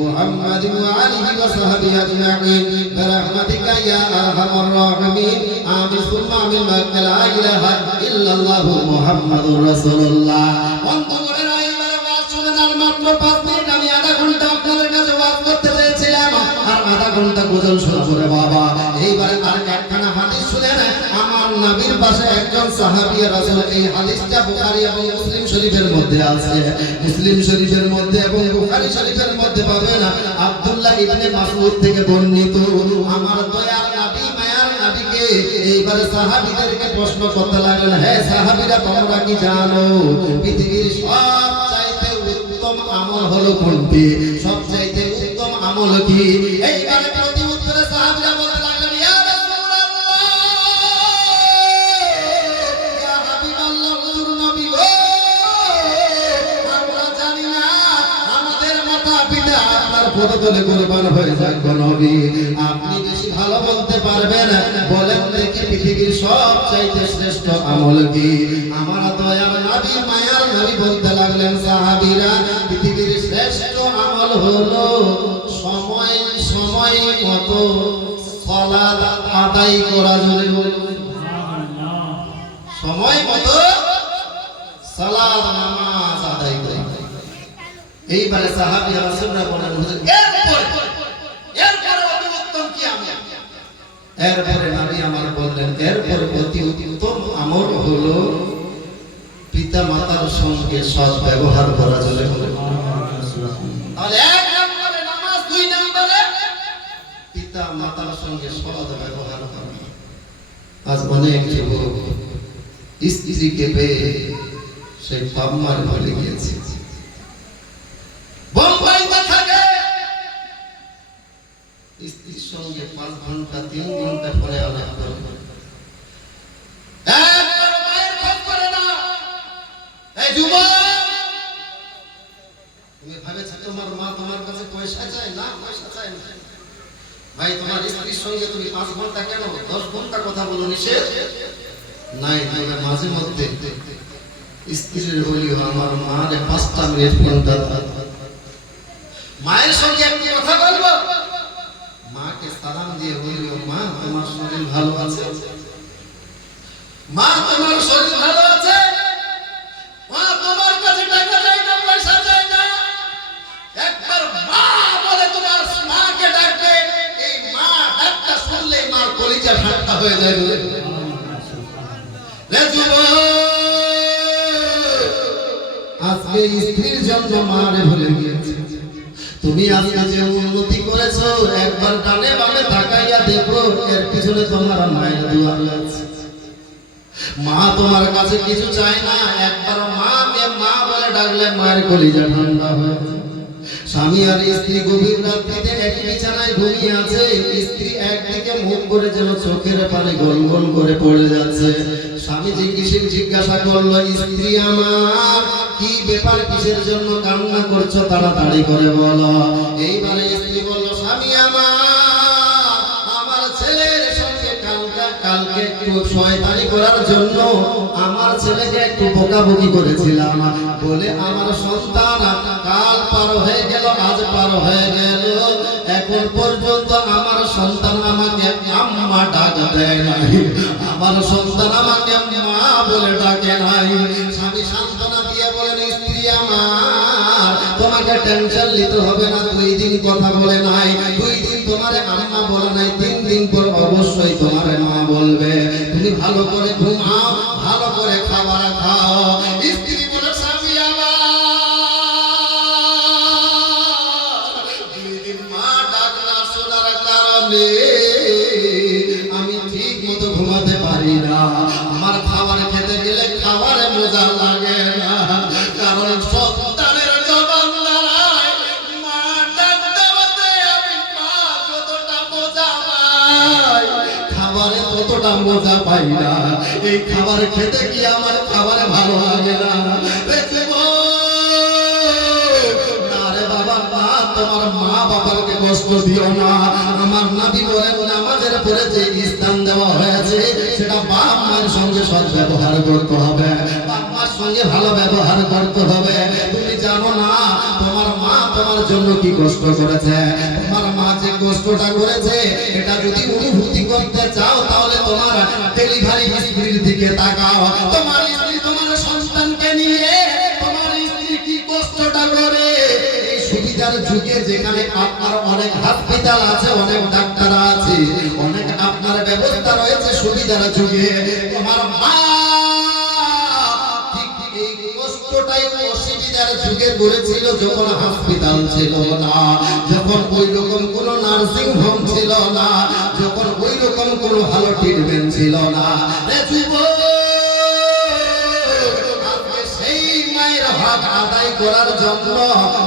محمد وآله وصحبه أجمعين برحمتك يا أرحم الراحمين آمين ثم آمين لا إله إلا الله محمد رسول الله। বন্ধুগণেরা, এইবারে ওয়াজ শুনেন। আর মাত্র 5 মিনিট, আমি আধা ঘন্টা আপনাদের কাছে ওয়াজ করতে চেয়েছিলাম, আর আধা ঘন্টা গোজন শোনাবো রে বাবা। এইবারে আর একখানা হাদিস শুনেন। আমার নবীর পাশে একজন সাহাবী রাসূল, এই হাদিসটা বুখারী এবং মুসলিম শরীফের মধ্যে আছে। মুসলিম শরীফের মধ্যে এবং বুখারী শরীফের মধ্যে পাবেন আব্দুল্লাহ ইবনে মাসউদ থেকে বর্ণিত। আমার দয়ার নবী, মায়ার নবীকে এইবারে সাহাবীদেরকে প্রশ্ন করতে লাগলেন, হে সাহাবীরা, তোমরা কি জানো পৃথিবীর সবচাইতে উত্তম আমল হলো কোনটি? সবচাইতে উত্তম আমল কি? এইবারে প্রতি উত্তরে সাহাবীরা বলতে লাগলেন, ইয়া রাসূলুল্লাহ, ইয়া হাবিবাল্লাহ, হুজুর নবী গো, আমরা জানি না, আমাদের মাতা পিতা আপনার পদতলে কুরবান হয়ে যাক গো নবী। আপনি বেশি ভালো বলতে পারবেন, বলেন দেখি পৃথিবীর সবচাইতে শ্রেষ্ঠ আমল কি? আমার দয়ার নবী, মায়ার নবী বলতে লাগলেন, সাহাবীরা, পৃথিবীর শ্রেষ্ঠ আমল হলো সময় সময় মতো সালাত আদায় করা। জোরে বলুন, সময় মতো সালাত নামাজ আদায় করা। এইবারে সাহাবী রাসূলরা বলেন, হুজুর, এরপরে অতি উত্তম কি আমল? এরপরে নবী আমার বললেন, এরপরে অতি উত্তম আমল হলো পিতা মাতার সঙ্গে সৎ ব্যবহার করা। জোরে বলুন। তাহলে 1 নম্বরে নামাজ, 2 নম্বরে পিতা মাতার সঙ্গে সৎ ব্যবহার করা। আজ অনেক যুবক স্ত্রীকে পেয়ে সেই পাম্মার ভুলে গিয়েছে। বোম্বাইতে থাকে, স্ত্রীর সঙ্গে 5 ঘন্টা 3 ঘন্টা পরে আলাপ করে, একবার মায়ের খোঁজ করে না। এই যুবক, তুমি ভাবেছো তোমার মা তোমার কাছে পয়সা চায়? না, পয়সা চায় না। ভাই, তোমার স্ত্রীর সঙ্গে তুমি 5 ঘন্টা কেন 10 ঘন্টা কথা বলো, নিষেধ নাই। তবে মাঝে মধ্যে স্ত্রীর বলিও, আমার মারে 5টা মিনিট ঘন্টা মায়ের সঙ্গে একটু কথা বলবো। মাকে সালাম দিয়ে বলিও, মা তোমার শরীর ভালো আছে? মা তোমার শরীর ভালো আছে? মা তোমার কাছে টাকা চাই না, পয়সা চাই না। একবার মা বলে তোমার মাকে ডাকবে, এই মা ডাকটা শুনলে মার কলিজা ঠান্ডা হয়ে যায়। আজকে স্ত্রীর জন্য মারে ভুলে গিয়েছে। তুমি আজকে যে উন্নতি করেছো, একবার ডানে বামে তাকাইয়া দেখো, এর পিছনে তোমার মায়ের দোয়া আছে। মা তোমার কাছে কিছু চায় না, একবার মা বলে মায়ের কলিজা ঠান্ডা হয়ে যায়। স্বামী আর স্ত্রী গভীর রাত্রিতে একই বিছানায় ঘুমিয়ে আছে। স্ত্রী একদিকে মুখ করে যেন চোখের পানি গল গল করে পড়ে যাচ্ছে। স্বামী জিজ্ঞাসা করলো, স্ত্রী আমার কি ব্যাপার, কিসের জন্য কান্না করছো, তাড়াতাড়ি করে বলো। এইবারে স্ত্রী বলল, স্বামী আমার ছেলের সঙ্গে কালকে একটু শয়তানি করার জন্য আমার ছেলেকে একটু বকাবকি করেছিলাম বলে আমার সন্তান কাল পার হয়ে গেল, আজ পার হয়ে গেল, এখন পর্যন্ত আমার সন্তান আমাকে আম্মা ডাক দেয় নাই, আমার সন্তান আমাকে মা বলে ডাকে নাই। স্বামী সান্ত্বনা দিয়ে বলেন, স্ত্রী আমার তোমাকে টেনশন নিতে হবে না, 2 দিন কথা বলে নাই, 2 দিন তোমারে আম্মা বলে নাই, 3 দিন পর অবশ্যই তোমারে মা বলবে। তুমি ভালো করে ঘুমাও, ভালো করে খাবার খাও। স্ত্রী বলে, স্বামী আমার 2 দিন মা ডাক না শোনার কারণে আমি ঠিক মতো ঘুমাতে পারি না। আমার খাবার খেতে গেলে খাবারে মজা লাগে না, কারণ সন্তানের জবান দ্বারায় মা ডাক দেওয়াতে আমি মা যতটা মজা পাই খাবারে ততটা মজা পাই না। এই খাবার খেতে গিয়ে আমার খাবারে ভালো লাগে না। আরে বাবা, তোমার মা বাবাকে কষ্ট দিও না। আমার নবী বলেন, নামাজের পরে যে স্থান দেওয়া হয়েছে সেটা বাপ মায়ের সঙ্গে সৎ ব্যবহার করতে হবে, বাপ মার সঙ্গে ভালো ব্যবহার করতে হবে। তুমি জানো না তোমার মা তোমার জন্য কি কষ্ট করেছে, তোমার মা যে কষ্টটা করেছে এটা যদি অনুভূতি করতে চাও তাহলে তোমার ডেলিভারি স্ত্রীর দিকে তাকাও। তোমার স্ত্রী তোমার সন্তানকে নিয়ে তোমার স্ত্রী কি কষ্টটা করে। এই সুবিধার যুগে যেখানে আপনার অনেক হাসপাতাল আছে, অনেক ডাক্তার আছে, অনেক আপনার ব্যবস্থা রয়েছে, সুবিধার যুগে তোমার মা ঠিক এই কষ্টটাই অসুবিধার যুগে করেছিল যখন হাসপাতাল ছিল না, যখন ওই রকম কোনো নার্সিং হোম ছিল না, যখন ওই রকম কোনো ভালো ট্রিটমেন্ট ছিল না। সেই মায়ের হক আদায় করার জন্য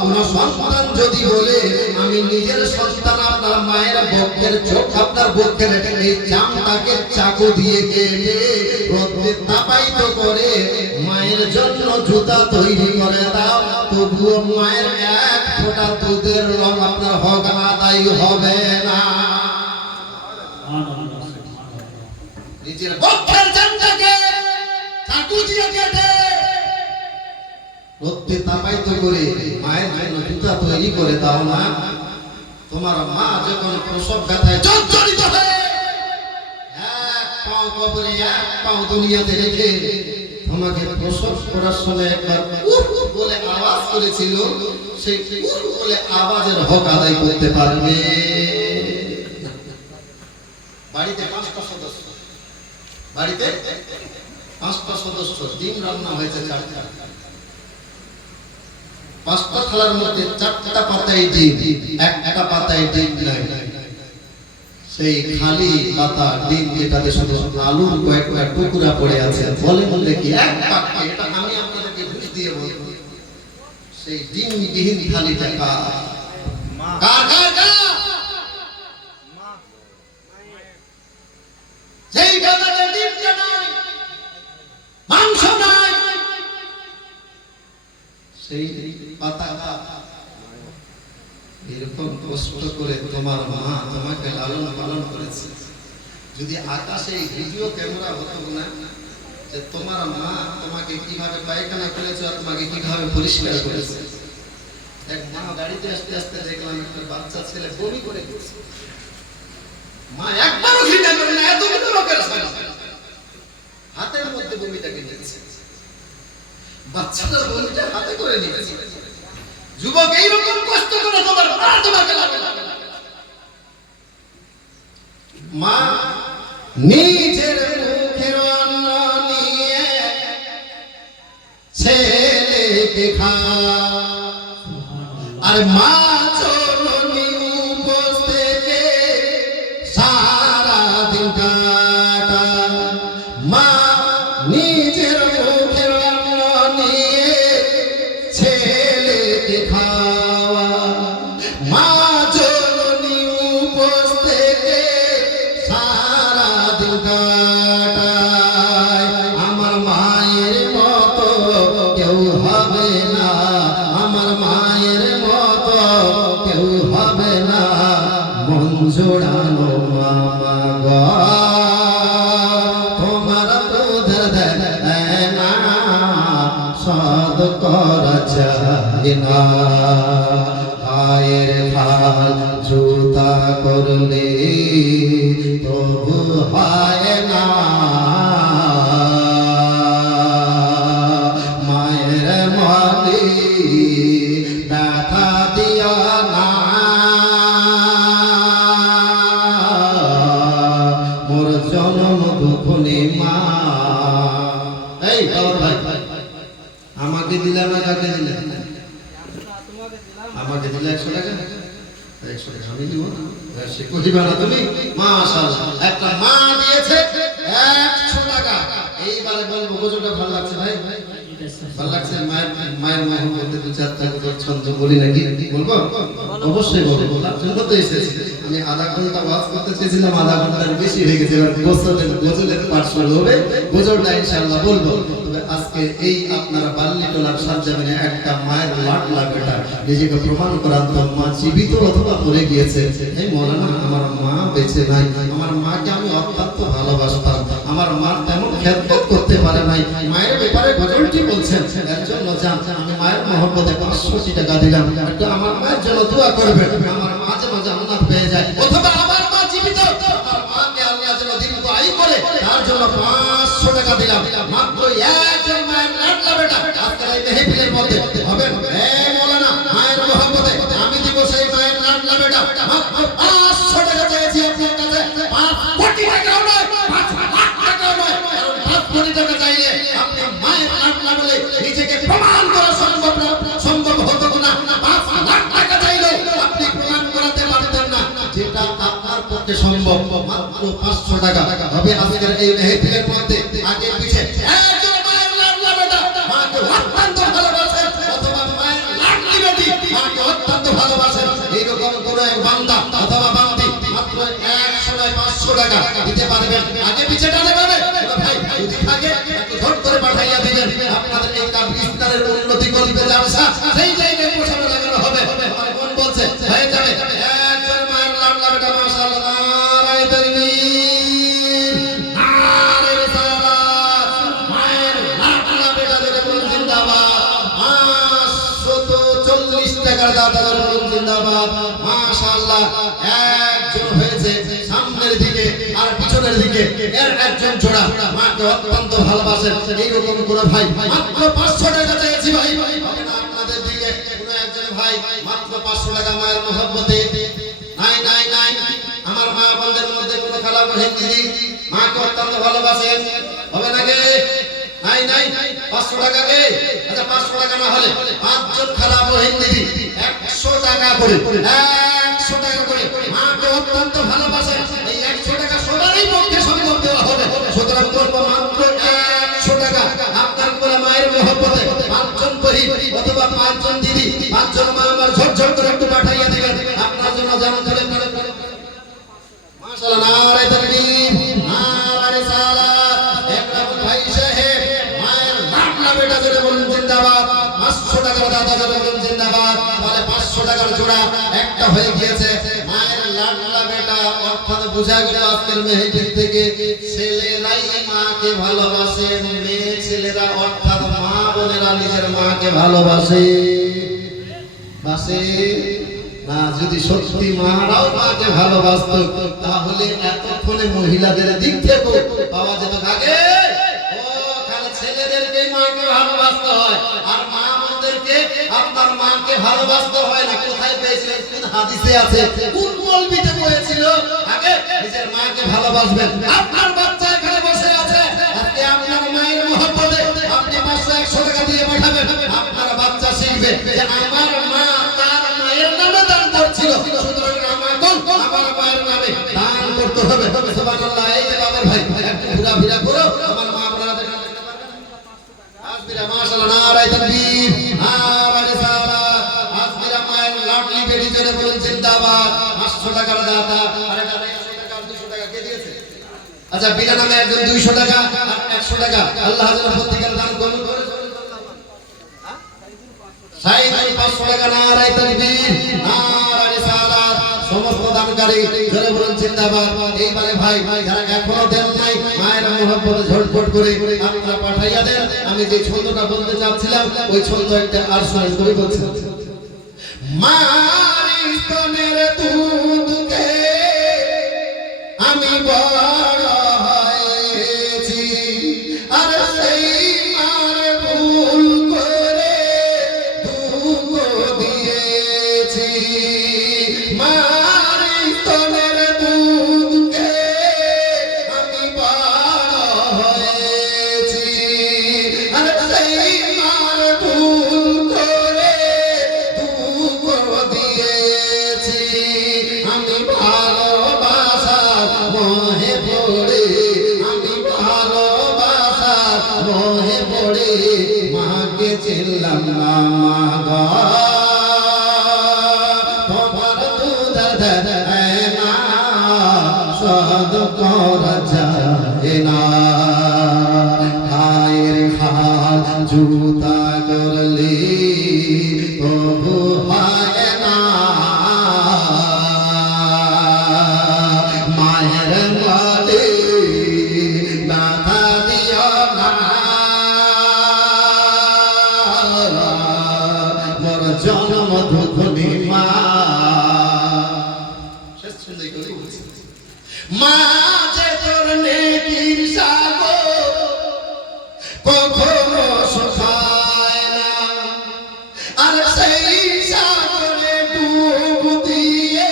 কোন সন্তান যদি বলে আমি নিজের সন্তান আপনার মায়ের বক্ষের চোখ আপনার বক্ষের এই চামটাকে চাকু দিয়ে কেটে রোদে তাপায়িত করে মায়ের জন্য জুতা তৈরি করে দাও, তবুও মায়ের এক ফোঁটা দুধের রং আপনার হক আদায় হবে না। নিজের বক্ষের চামটাকে চাকু দিয়ে কেটে রোদে তাপায়িত করে মায়ের জন্য জুতা তৈরি করে দাও না। তোমার মা যখন প্রসব ব্যথায় জর্জরিত হয়ে এক পাও কবরে এক পাও দুনিয়াতে রেখে তোমাকে প্রসব করার সময় একবার উফ বলে আওয়াজ করেছিল, সেই উফ বলে আওয়াজের হক আদায় করতে পারবে। বাড়িতে 5টা সদস্য, বাড়িতে 5টা সদস্য, ডিম রান্না হয়েছে 4টা, 5টা থালার মধ্যে 4টা পাতায় ডিম, একটা পাতায় ডিম নাই। সেই খালি পাতা ডিম যেটাতে শুধু আলুর কয়েকটা টুকরা পড়ে আছে, বলেন দেখি এক বাক্যে, এটা আমি আপনাদেরকে বুঝ দিয়ে বলবো, সেই ডিম বিহীন থালিটা কার? সেই পাতাতে ডিমটা নাই, মাংস নাই, সেই পাতাটা এরকম কষ্ট করে তোমার মা তোমাকে লালন পালন করেছে। যদি আকাশে এই ভিডিও ক্যামেরা হতো না যে তোমার মা তোমাকে কিভাবে পায়খানা করেছে আর তোমাকে কিভাবে পরিষ্কার করেছে। এক মা গাড়িতে আসতে আসতে দেখলাম একটা বাচ্চা ছেলে বমি করে গেছে, মা একবারও ঘৃণা করে না, এতগুলো লোকের সামনে হাতের মধ্যে বমিটাকে নিয়েছে, বাচ্চাটার বমিটা হাতে করে নিয়েছে। যুবক এইরকম কষ্ট করে তোমার মা তোমাকে লাগে না। মা নিজের মুখের অন্ন নিয়ে ছেলেকে খায়, আর মা চরণে উপোস থেকে সারা দিন কাটায়। মা নিজের মুখের অন্ন নিয়ে জোড়ানো মামা গো তোমার দুধের দেনা শোধ করা যায় না পায়ের ফাল জুতা করলে তবু হয় না মায়ের মনে ব্যথা দিও না মোর জনম দুঃখনে মা এই ভাই আমাকে দিলে না কাকে দিলে আমাকে দিলে 100 টাকা 100 টাকা আমি দিব সে কহিবা না তুমি মাশাআল্লাহ একটা মা দিয়েছে 100 টাকা এইবারে বলবো গজলটা ভালো লাগছে ভাই ভালো লাগছে মায়ের মহব্বতে দু চারটা গজল ছন্দ বলি নাকি বলবো অবশ্যই বলবো জন্য তো এসেছি আমি আধা ঘন্টা ওয়াজ করতে চেয়েছিলাম আধা ঘন্টার বেশি হয়ে গেছে এবার গজলের পাঠ শুরু হবে গজলটা ইনশাআল্লাহ বলবো তবে আজকে এই আপনারা বাল্লিটোলার সাজ্জামিনে একটা মায়ের লাডলা বেটা নিজেকে প্রমাণ করার তো মা জীবিত অথবা মরে গিয়েছে এই মৌলানা আমার মা বেঁচে নাই আমার মাকে আমি অত্যন্ত ভালোবাসতাম আমার মা তেমন খেদমত করতে পারে নাই মায়ের ব্যাপারে গজলটি বলছেন এর জন্য জান আমি মায়ের মহব্বতে 500 টাকা দিলাম একটু আমার মায়ের জন্য দোয়া করবেন আমার মাঝে মাঝে আল্লাহ পেয়ে যায় অথবা আমার মা জীবিত আমার মাকে আল্লাহ যেন দীর্ঘায়ু করে তার জন্য 500 টাকা দিলাম মাত্র একজন মায়ের লাডলা বেটা আজকের এই মেহফিলের মধ্যে হবে এই মৌলানা মায়ের মহব্বতে আমি দিব সেই মায়ের লাডলা বেটা মাত্র 500 টাকা চাইছি আপনার কাছে 5 কোটি টাকাও নয় 5 লাখ টাকাও নয় কারণ 5 কোটি টাকা চাইলে আপনি মায়ের লাডলা বলে নিজেকে প্রমাণ করা সম্ভব হতো না 5 লাখ টাকা চাইলে আপনি প্রমাণ করাতে পারতেন না যেটা আপনার পক্ষে সম্ভব মাত্র 500 টাকা হবে আজকের এই মেহফিলের মধ্যে আগে পিছে একজন মায়ের লাডলা বেটা মাকে অত্যন্ত ভালোবাসেন অথবা মায়ের লাডলি বেটি মাকে অত্যন্ত ভালোবাসেন এইরকম কোন এক বান্দা অথবা বান্দি মাত্র 100 টাকা 500 টাকা দিতে পারবেন আগে পিছে টানে পাবে ভাই যদি থাকে একটু ঝট করে পাঠাইয়া দিবেন আপনাদের এই কাবরিস্তানের উন্নতি করতে যাচ্ছে সেই জায়গায় পৌঁছানো লাগানো হবে আমার মন বলছে হয়ে যাবে একজন মায়ের লাডলা বেটা মাশাআল্লাহ নারায়ে তাকবীর নারে রিসালাত মায়ের লাডলা বেটা ধরে বলুন জিন্দাবাদ 540 টাকার দাতা ধরে বলুন জিন্দাবাদ মাশাআল্লাহ একজন হয়েছে সামনের দিকে আর পিছনের দিকে এর একজন জোড়া মাকে অত্যন্ত ভালোবাসেন এইরকম কোন ভাই মাত্র 500 টাকা চাইছি ভাই হবে না আপনাদের দিকে কোন একজন ভাই মাত্র 500 টাকা মায়ের মহব্বতে নাই নাই নাই আমার মা বোনদের মধ্যে কোন খালা বহিন দিদি মাকে অত্যন্ত ভালোবাসেন হবে না কে নাই নাই 500 টাকা কে আচ্ছা 500 টাকা না হলে পাঁচজন খালা বহিন দিদি 100 টাকা করে 100 টাকা করে মাকে অত্যন্ত ভালোবাসেন এই 100 টাকা সবারই পক্ষে সম্ভব দেওয়া হবে সুতরাং বলবো মাত্র 100 টাকা আপনার কোলা মায়ের মহব্বতে পাঁচজন বহিন অথবা পাঁচজন দিদি পাঁচজন মা আমার ঝরঝর করে একটু পাঠাইয়া দিবেন আপনার জন্য জানান ধরে মাশাআল্লাহ নারে তাকবীর নারে সালাত একরাম ভাই সাহেব মায়ের লাডলা বেটা ধরে বলুন জিন্দাবাদ 500 টাকার দাতা ধরে বলুন জিন্দাবাদ তাহলে 500 টাকার জোড়া একটা হয়ে গিয়েছে মায়ের লাডলা বেটা অর্থাৎ বোঝা গেল আজকের মেহফিল থেকে ছেলেরাই মাকে ভালোবাসে মেয়ে ছেলেরা অর্থাৎ মা বোনেরা নিজের মাকে ভালোবাসে বাসে না যদি সত্যি মারাও মাকে ভালোবাসতো তাহলে এতক্ষণে মহিলাদের দিক থেকে পাওয়া যেত আগে ও খালি ছেলেদেরকে মাকে ভালোবাসতে হয় আর মা বোনদেরকে আপনার মাকে ভালোবাসতে হয় না কোথায় পেয়েছিলেন কোন হাদিসে আছে কোন মৌলবীতে পড়েছিল আগে নিজের মাকে ভালোবাসবেন আপনার বাচ্চা এখানে বসে আছে আজকে আপনার মায়ের মহব্বতে আপনি 500-100 টাকা দিয়ে পাঠাবেন আপনার বাচ্চা শিখবে যে আমার মা তার মায়ের নামে দান করছিল সুতরাং আমার মায়ের নামে দান করতে হবে সুবহানাল্লাহ এই যে বাবার ভাই একটু ঘোরাফেরা করো আমার মা আপনারা দেখতে পারবেন আসবিরা মাশাআল্লাহ নারায়ে তাকবীর নারে সালাত আসবিরা মায়ের লাডলি বেটি ধরে বলুন জিন্দাবাদ 500 টাকার দাতা আরে 100 টাকা 200 টাকা কে দিয়েছে আচ্ছা বিনা নামে একজন 200 টাকা আর 100 টাকা আল্লাহ যেন প্রত্যেকের দান কবুল করে সাইদ 500 টাকা নারায়ে তাকবীর নারে সালাত সমস্ত দানকারী অধিকারী জোরে বলুন জিন্দাবাদ। এইবারে ভাই যারা এখনো দেন নাই মায়ের মহব্বতে ঝটপট করে আপনারা পাঠাইয়া দেন। আমি যে ছন্দটা বলতে চাচ্ছিলাম ওই ছন্দ একটা আর শোনাই কবি বলছেন, মারি স্তনের দুধকে আমি বড় হয়েছি, আর সেই মার ভুল করে দুঃখ দিয়েছি। মার স্তনের দুধকে আমি বড় হয়েছি, আর সেই মার ভুল করে দুঃখ দিয়েছি। আমি ভালোবাসার মোহে পড়ে, আমি ভালোবাসার মোহে পড়ে মাকে চিনলাম না মা গো, তোমার দুধ দেয় না সদ করা যায় না। খায়ের খাল জুতা করলে তবু হয় না, মায়ের বলে ব্যথা দিও না, মোর জন্ম দুঃখী মা। মা যে তোর নেকির সাগর কখনো শুকায় না, আর সেই সাগরে ডুব দিয়ে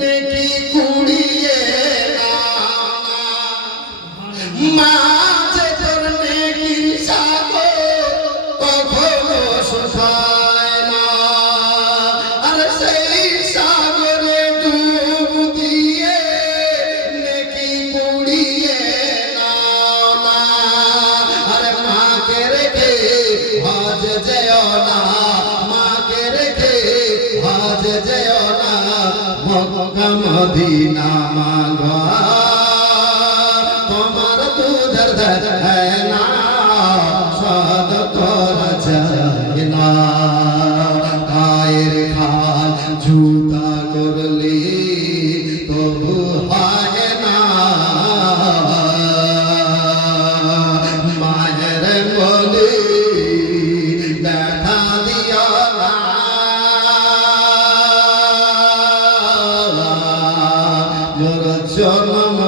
নেকি কুড়িয়ে না। মা যে তোর নেকির সাগর কখনো শুকায় না, আর সেই সাগরে ডুব দিয়ে নেকি কুড়িয়ে না। আরে মাকে রেখে হজ যেও না, মাকে রেখে হজ যেও না, মক্কা মদিনা মা গো, তোমার দুধের দেয় না সদ করা যায় না। পায়ের খাল জুতা করলে তবু হয় না, মায়ের বলে ব্যথা দিও না, মোর জন্ম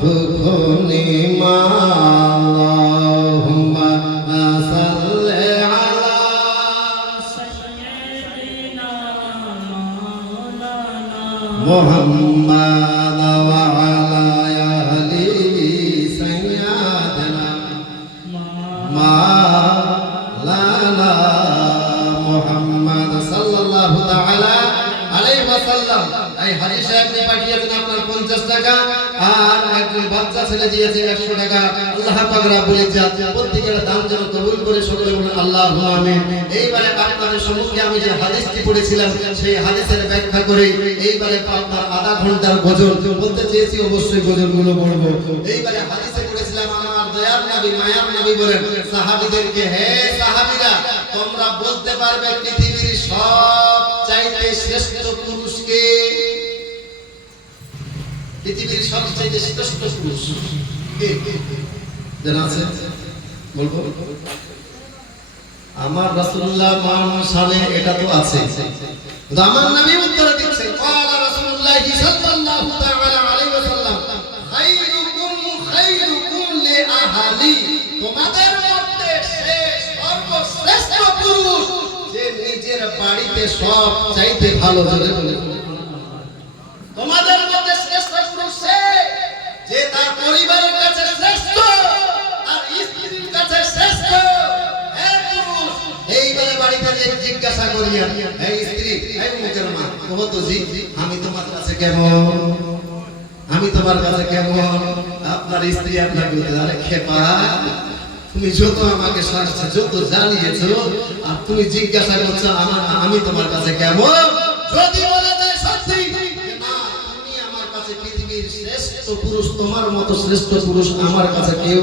দুঃখী মা। আল্লাহুম্মা সাল্লি আলা سيدنا مولانا মুহাম্মাদ ওয়া আলা আলি সাইয়্যিদিনা মাওলানা মুহাম্মদ সাল্লাল্লাহু তাআলা আলাইহি ওয়াসাল্লাম। এই হাজী সাহেব নে পাঠিয়েছেন আপনার 50 টাকা, আর একজন বাচ্চা ছেলে দিয়েছে 100 টাকা। আল্লাহ পাক রব্বুল ইজ্জত প্রত্যেকের দান যেন কবুল করে, সকলে বলুন আল্লাহুম্মা আমিন। এইবারে আপনাদের সম্মুখে আমি যে হাদিসটি পড়েছিলাম সেই হাদিসের ব্যাখ্যা করে এইবারে আপনার আধা ঘন্টার গজল বলতে চেয়েছি, অবশ্যই গজলগুলো পড়বো। এইবারে হাদিসে পড়েছিলাম আমার দয়ার নবী মায়ার নবী বলেন সাহাবীদেরকে, হে সাহাবীরা তোমরা বলতে পারবে পৃথিবীর সবচাইতে শ্রেষ্ঠ পুরুষ কে? পৃথিবীর সবচাইতে শ্রেষ্ঠ পুরুষ কে জানা আছে? বলবো আমার রাসূলুল্লাহ মুহাম্মদ সালে এটা তো আছে, কিন্তু আমার নবী উত্তর দিচ্ছেন ক্বালা রাসূলুল্লাহ সাল্লাল্লাহু তাআলা আলাইহি ওয়াসাল্লাম খায়রুকুম লিআহলি, তোমাদের মধ্যে সর্বশ্রেষ্ঠ পুরুষ যে নিজের বাড়িতে সব চাইতে ভালো। জোরে বলে তোমাদের মধ্যে শ্রেষ্ঠ পুরুষ সে যে তার পরিবারের কাছে শ্রেষ্ঠ, তার স্ত্রীর কাছে শ্রেষ্ঠ। হে পুরুষ, এইবারে বাড়িতে যে জিজ্ঞাসা করিয়া, হে স্ত্রী, হে মুখের মা, কহ তো জি আমি তোমার কাছে কেমন, আমি তোমার কাছে কেমন? আপনার স্ত্রী আপনাকে বলে, আরে খেপা তুমি যত আমাকে শাস্তি যত জানিয়েছো, আর তুমি জিজ্ঞাসা করছো আমি তোমার কাছে কেমন? যদি বলে যায় সত্যি না তুমি আমার কাছে পৃথিবীর শ্রেষ্ঠ পুরুষ, তোমার মতো শ্রেষ্ঠ পুরুষ আমার কাছে কেউ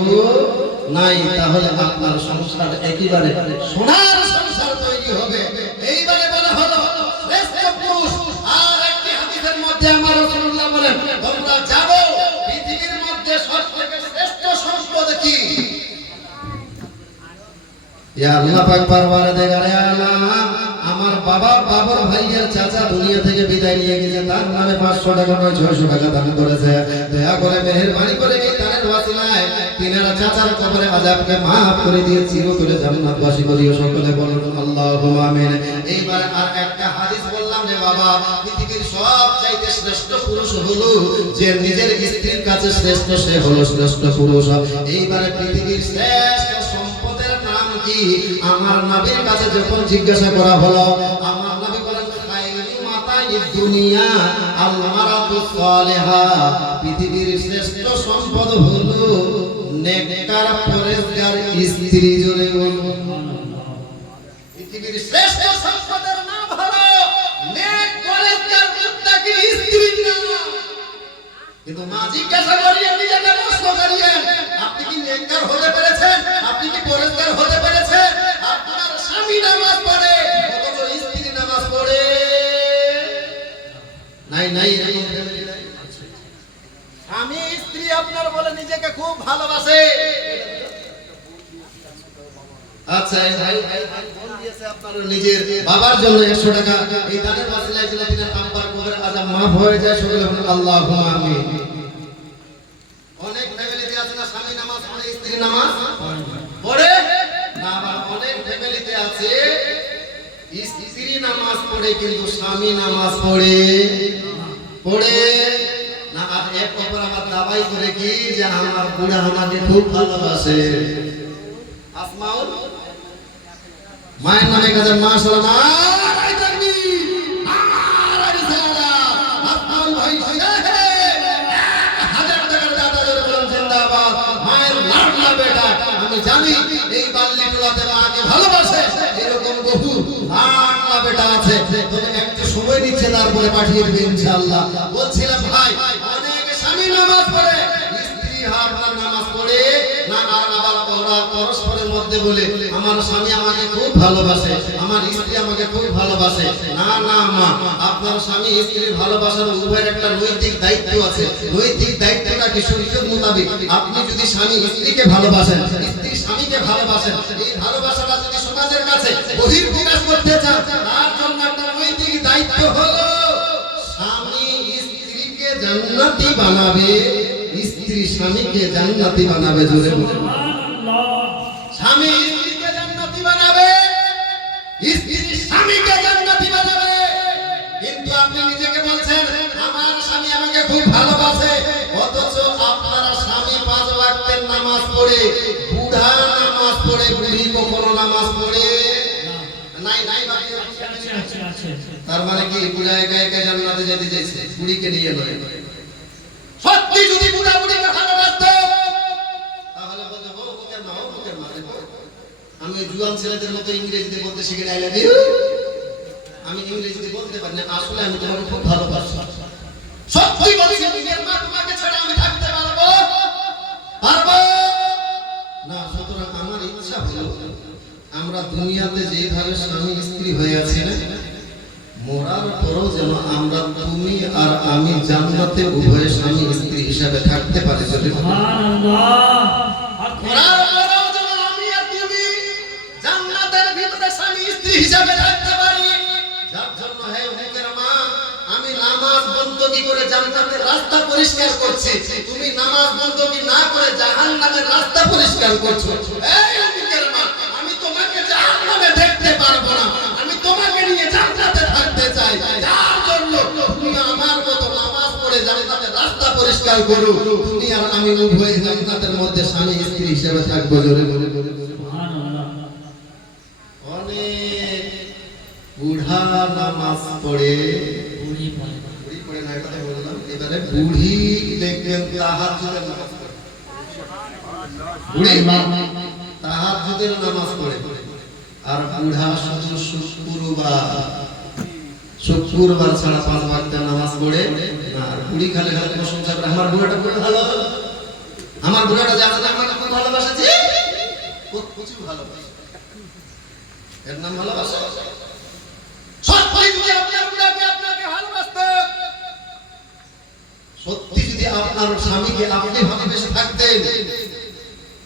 নাই, তাহলে আপনার সংসার একেবারে সোনার সংসার তৈরি হবে। এইবারে বলা হলো শ্রেষ্ঠ পুরুষ। আর একটি হাদিসের মধ্যে আমার তোমরা জানো পৃথিবীর মধ্যে সবথেকে শ্রেষ্ঠ সম্পদ কি? ইয়া আল্লাহ পাক পরওয়ারদিগারে আলাম, আমার বাবার ভাইয়ের চাচা দুনিয়া থেকে বিদায় নিয়ে গেছে, তার নামে 500 টাকা নয় 600 টাকা দান করেছে। দয়া করে মেহেরবানি করে এই দানের ওয়াসিলায় তিনারা চাচার কবরে আযাবকে maaf করে দিয়ে চিরতরে জান্নাতবাসী করিও। সকলে বলুন আল্লাহুম্মা আমিন। এইবার আর একটা হাদিস বললাম যে বাবা, পৃথিবীর সবচাইতে শ্রেষ্ঠ পুরুষ হলো যে নিজের স্ত্রীর কাছে শ্রেষ্ঠ, সে হলো শ্রেষ্ঠ পুরুষ। এইবারে পৃথিবীর শ্রেষ্ঠ সম্পদের নাম কি? আমার নবীর কাছে যখন জিজ্ঞাসা করা হলো, আমার নবী বলেন খায়রু মাতাইদ দুনিয়া আল মারাতুস সালিহা, পৃথিবীর শ্রেষ্ঠ সম্পদ হলো নেককার পরেজগার স্ত্রী। জোরে বলুন, পৃথিবীর শ্রেষ্ঠ সম্পদের নাম হলো নেক পরেজগার মুত্তাকি স্ত্রীর নাম। কিন্তু মা জিজ্ঞাসা করিয়ে নিজেকে প্রশ্ন করিয়েন, আপনি কি নেককার হতে পেরেছেন? আপনি কি পরেজগার হতে পেরেছেন? আপনার স্বামী নামাজ পড়ে, অথচ স্ত্রী নামাজ পড়ে নাই। নাই, এরকম ফ্যামিলি নাই। স্বামী স্ত্রী আপনার বলে নিজেকে খুব ভালোবাসে। আচ্ছা, এই ভাই ফোন দিয়েছে আপনার নিজের বাবার জন্য 100 টাকা। এই দানের ওয়াসিলায় দিলে তিনার আব্বার কবরের আযাব maaf হয়ে যায়। সকলে বলুন আল্লাহুম্মা আমিন। অনেক ফ্যামিলিতে আছে না স্বামী নামাজ পড়ে স্ত্রী নামাজ পড়ে না, আবার অনেক ফ্যামিলিতে আছে স্ত্রী নামাজ পড়ে কিন্তু স্বামী নামাজ পড়ে না। আর এক অপর আবার দাবাই করে কি যে আমার বুড়া আমাকে খুব ভালোবাসে। আসমাউল মায়ের নামে কাজে মাশাআল্লাহ, নারায়ে তাকবীর, নারায়ে রিসালাত। আসমাউল ভাই সাহেব 1000 টাকার দাতা জোরে বলেন জিন্দাবাদ। মায়ের লাডলা বেটা, আমি জানি এই বাল্লি টোলাতে মাকে ভালোবাসে, এরকম বহু লাডলা বেটা আছে। তবে একটু সময় নিচ্ছে, তারপরে পাঠিয়ে দেবে ইনশাআল্লাহ। বলছিলাম ভাই, অনেক স্বামী নামাজ পড়ে, স্ত্রী আপনার নামাজ পড়ে না, আর আবার ওরা পরস্পরের মধ্যে বলে আমার স্বামী আমাকে খুব ভালোবাসে, আমার স্ত্রী আমাকে খুব ভালোবাসে। না না মা, আপনার স্বামী স্ত্রীর ভালোবাসার উভয়ের একটা নৈতিক দায়িত্ব আছে। নৈতিক দায়িত্বটা কি? শরীয়ত মোতাবেক আপনি যদি স্বামী স্ত্রীকে ভালোবাসেন, স্ত্রী স্বামীকে ভালোবাসেন, এই ভালোবাসাটা যদি সমাজের কাছে বহির্প্রকাশ করতে চান, তার জন্য একটা নৈতিক দায়িত্ব হলো স্বামী স্ত্রীকে জান্নাতি বানাবে, স্ত্রী স্বামীকে জান্নাতি বানাবে। জোরে বলুন, স্বামী স্ত্রীকে জান্নাতি বানাবে, স্ত্রী স্বামীকে জান্নাতি বানাবে। কিন্তু আপনি নিজেকে বলছেন আমার স্বামী আমাকে খুব ভালোবাসে, অথচ আপনার স্বামী 5 ওয়াক্তের নামাজ পড়ে, বুড়া নামাজ পড়ে, বুড়ি কখনো নামাজ পড়ে নাই। তার মানে কি বুড়া একা একা জান্নাতে যেতে চাইছে, বুড়িকে নিয়ে নয়। সত্যি যদি বুড়া বুড়িকে ভালোবাসতো তাহলে বলতো ও মুখের মা, ও মুখের মা। আমি জুয়ান ছেলেদের মতো ইংরেজিতে বলতে শিখে আই লাভ ইউ, আমি ইংরেজিতে বলতে পারি না, আসলে আমি তোমাকে খুব ভালোবাসি। সত্যি বলছি, নিজের মা তোমাকে ছাড়া আমি থাকতে পারবো না। সুতরাং আমার ইচ্ছা হলো আমরা দুনিয়াতে যেভাবে স্বামী স্ত্রী হয়ে আছি না, মরার পরও যেন আমরা তুমি আর আমি জান্নাতে উভয় স্বামী স্ত্রী হিসাবে থাকতে পারি। মরার পরও যেন আমি আর তুমি জান্নাতের ভিতরে স্বামী স্ত্রী হিসাবে থাকতে পারি। যার জন্য হে মুখের মা, আমি নামাজ বন্দী করে জান্নাতের রাস্তা পরিষ্কার করছি, তুমি নামাজ বন্দী না করে জাহান্নামের রাস্তা পরিষ্কার করছো। এই মুখের মা, আমি তোমাকে জাহান্নামে দেখতে পারবো না, আমি তোমাকে নিয়ে জান্নাতে থাকতে চাই। যার জন্য তুমি আমার মতো নামাজ পড়ে জান্নাতের রাস্তা পরিষ্কার করো, তুমি আর আমি উভয় জান্নাতের মধ্যে স্বামী স্ত্রী হিসেবে থাকবো। জোরে বলে সুবহানাল্লাহ। অনেক বুড়া নামাজ পড়ে, বুড়ি পড়ে না, কথা বললাম। এবারে বুড়ি দেখবেন তাহাজ্জুদের নামাজ পড়ে, বুড়ি মা তাহাজ্জুদের নামাজ পড়ে, আর বুড়া শুধু শুক্রবার ছাড়া 5 ওয়াক্তের নামাজ পড়ে না। আর বুড়ি খালি খালি প্রশংসা করে আমার বুড়াটা খুব ভালো, আমার বুড়াটা জানে না আমাকে খুব ভালোবাসেছে, প্রচুর ভালোবাসে, এর নাম ভালোবাসা। সত্যি যদি আপনার বুড়াকে আপনাকে ভালোবাসতো, সত্যি যদি আপনার স্বামীকে আপনি ভালোবেসে থাকতেন,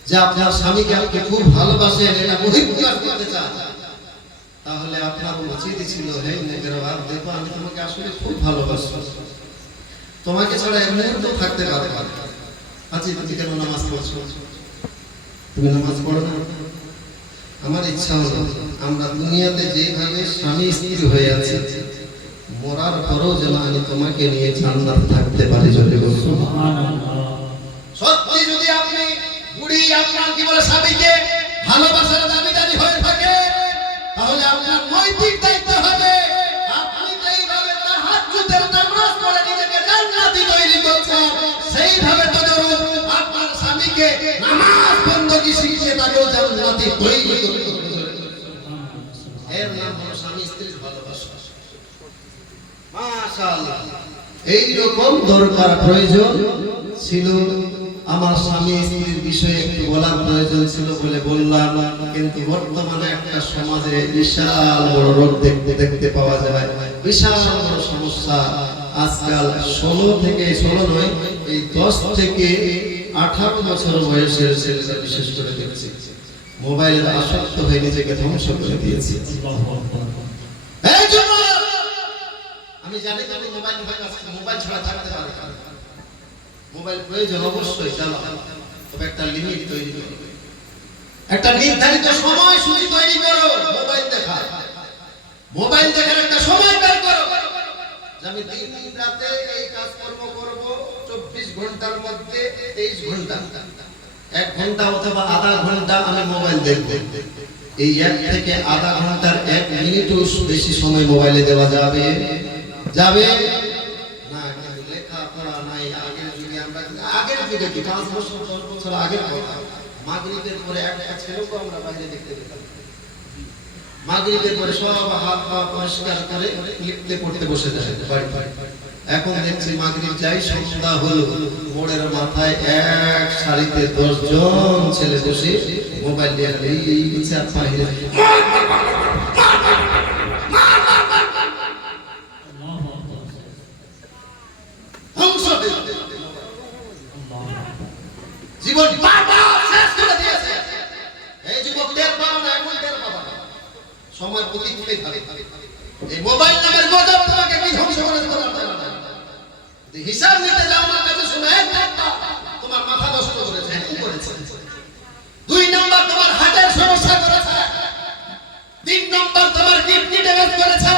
যে আপনার স্বামীকে আপনি খুব ভালোবাসেন, এটা বহিঃপ্রকাশ করতে চান, তাহলে আপনার উচিত ছিল, হে মেঘেরবাদ, দেখো আমি তোমাকে আসলে খুব ভালোবাসি, তোমাকে ছাড়া এক মুহূর্ত থাকতে পারবো না। আচ্ছা, তুমি কেন নামাজ পড়ছো? তুমি নামাজ পড়ো না? আমার ইচ্ছা হলো আমরা দুনিয়াতে যেভাবে স্বামী স্ত্রী হয়ে আছি, মরার পরও যেন আমি তোমাকে নিয়ে জান্নাতে থাকতে পারি। যদি বলছো সুবহানাল্লাহ। সত্যি যদি আপনি বুড়ি আপনার কি বলে স্বামীকে ভালোবাসার দাবিদারি হয়ে থাকে, তাহলে আপনার নৈতিক দায়িত্ব হবে আপনি যেইভাবে তাহাজ্জুদের নামাজ পড়ে নিজেকে জান্নাতি তৈরি করছেন, সেইভাবে তদরূপ আপনার স্বামীকে নামাজ বন্দী শিখিয়ে তাকেও জান্নাতি তৈরি করতে হবে। এর নাম হলো স্বামী স্ত্রীর ভালোবাসা। মাশাআল্লাহ, এইরকম দরকার প্রয়োজন ছিল। আমার স্বামী স্ত্রীর বিষয়ে একটু বলার প্রয়োজন ছিল বলে বললাম, কিন্তু বর্তমানে একটা সমাজে বিশাল বড় রোগ দেখতে পাওয়া যায়, বিশাল বড় সমস্যা। আজকাল 16 নয়, এই 10 থেকে 18 বছর বয়সের ছেলেরা বিশেষ করে দেখছি মোবাইলের আসক্ত হয়ে নিজেকে ধ্বংস করে দিয়েছে। আল্লাহু আকবার। এই জন্য আমি জানি তুমি মোবাইল ছাড়া থাকতে পারবে না। মোবাইল প্রয়োজন অবশ্যই, তবে একটা লিমিট তৈরি করো, একটা নির্ধারিত সময় সূচি তৈরি করো। মোবাইল দেখার একটা সময় বের করো, যে আমি দিন রাতে এই কাজকর্ম করব, 24 ঘন্টার মধ্যে 23 ঘন্টা, 1 ঘন্টা অথবা আধা ঘন্টা আমি মোবাইল দেখব। এই 1 থেকে আধা ঘন্টার 1 মিনিটও বেশি সময় মোবাইলে দেওয়া যাবে না। লেখাপড়া নাই। আগের যুগে কি 5 বছর 10 বছর আগের কথা, মাগরিবের পরে একটা ছেলেকে আমরা বাইরে দেখতে পেতাম। মাগরিবের পরে সব হাত পা পরিষ্কার করে লিখতে পড়তে বসে যায় বাড়ি। এখন দেখছি মাগরিব যাই, সন্ধ্যা হলো, মোড়ের মাথায় এক সারিতে 10 জন ছেলে বসে মোবাইল নিয়ে এই বিচার বাহিরে আল্লাহু আকবার। ধ্বংস হয়ে যাবে। আল্লাহু আকবার। জীবন বাবা শেষ করে দিয়েছে। এই যুবক টের পাবো না, এখন টের পাবো না, সময় প্রতিকূলে থাকে। এই মোবাইল নামের গজব তোমাকে কি ধ্বংস করে দিতে পারবে না। যদি হিসাব নিতে যাও আমার কাছে শুনে, তোমার মাথা নষ্ট করেছে, কি করেছে? 2 নাম্বার তোমার হার্টের সমস্যা করেছে, 3 নাম্বার তোমার কিডনি ড্যামেজ করেছে,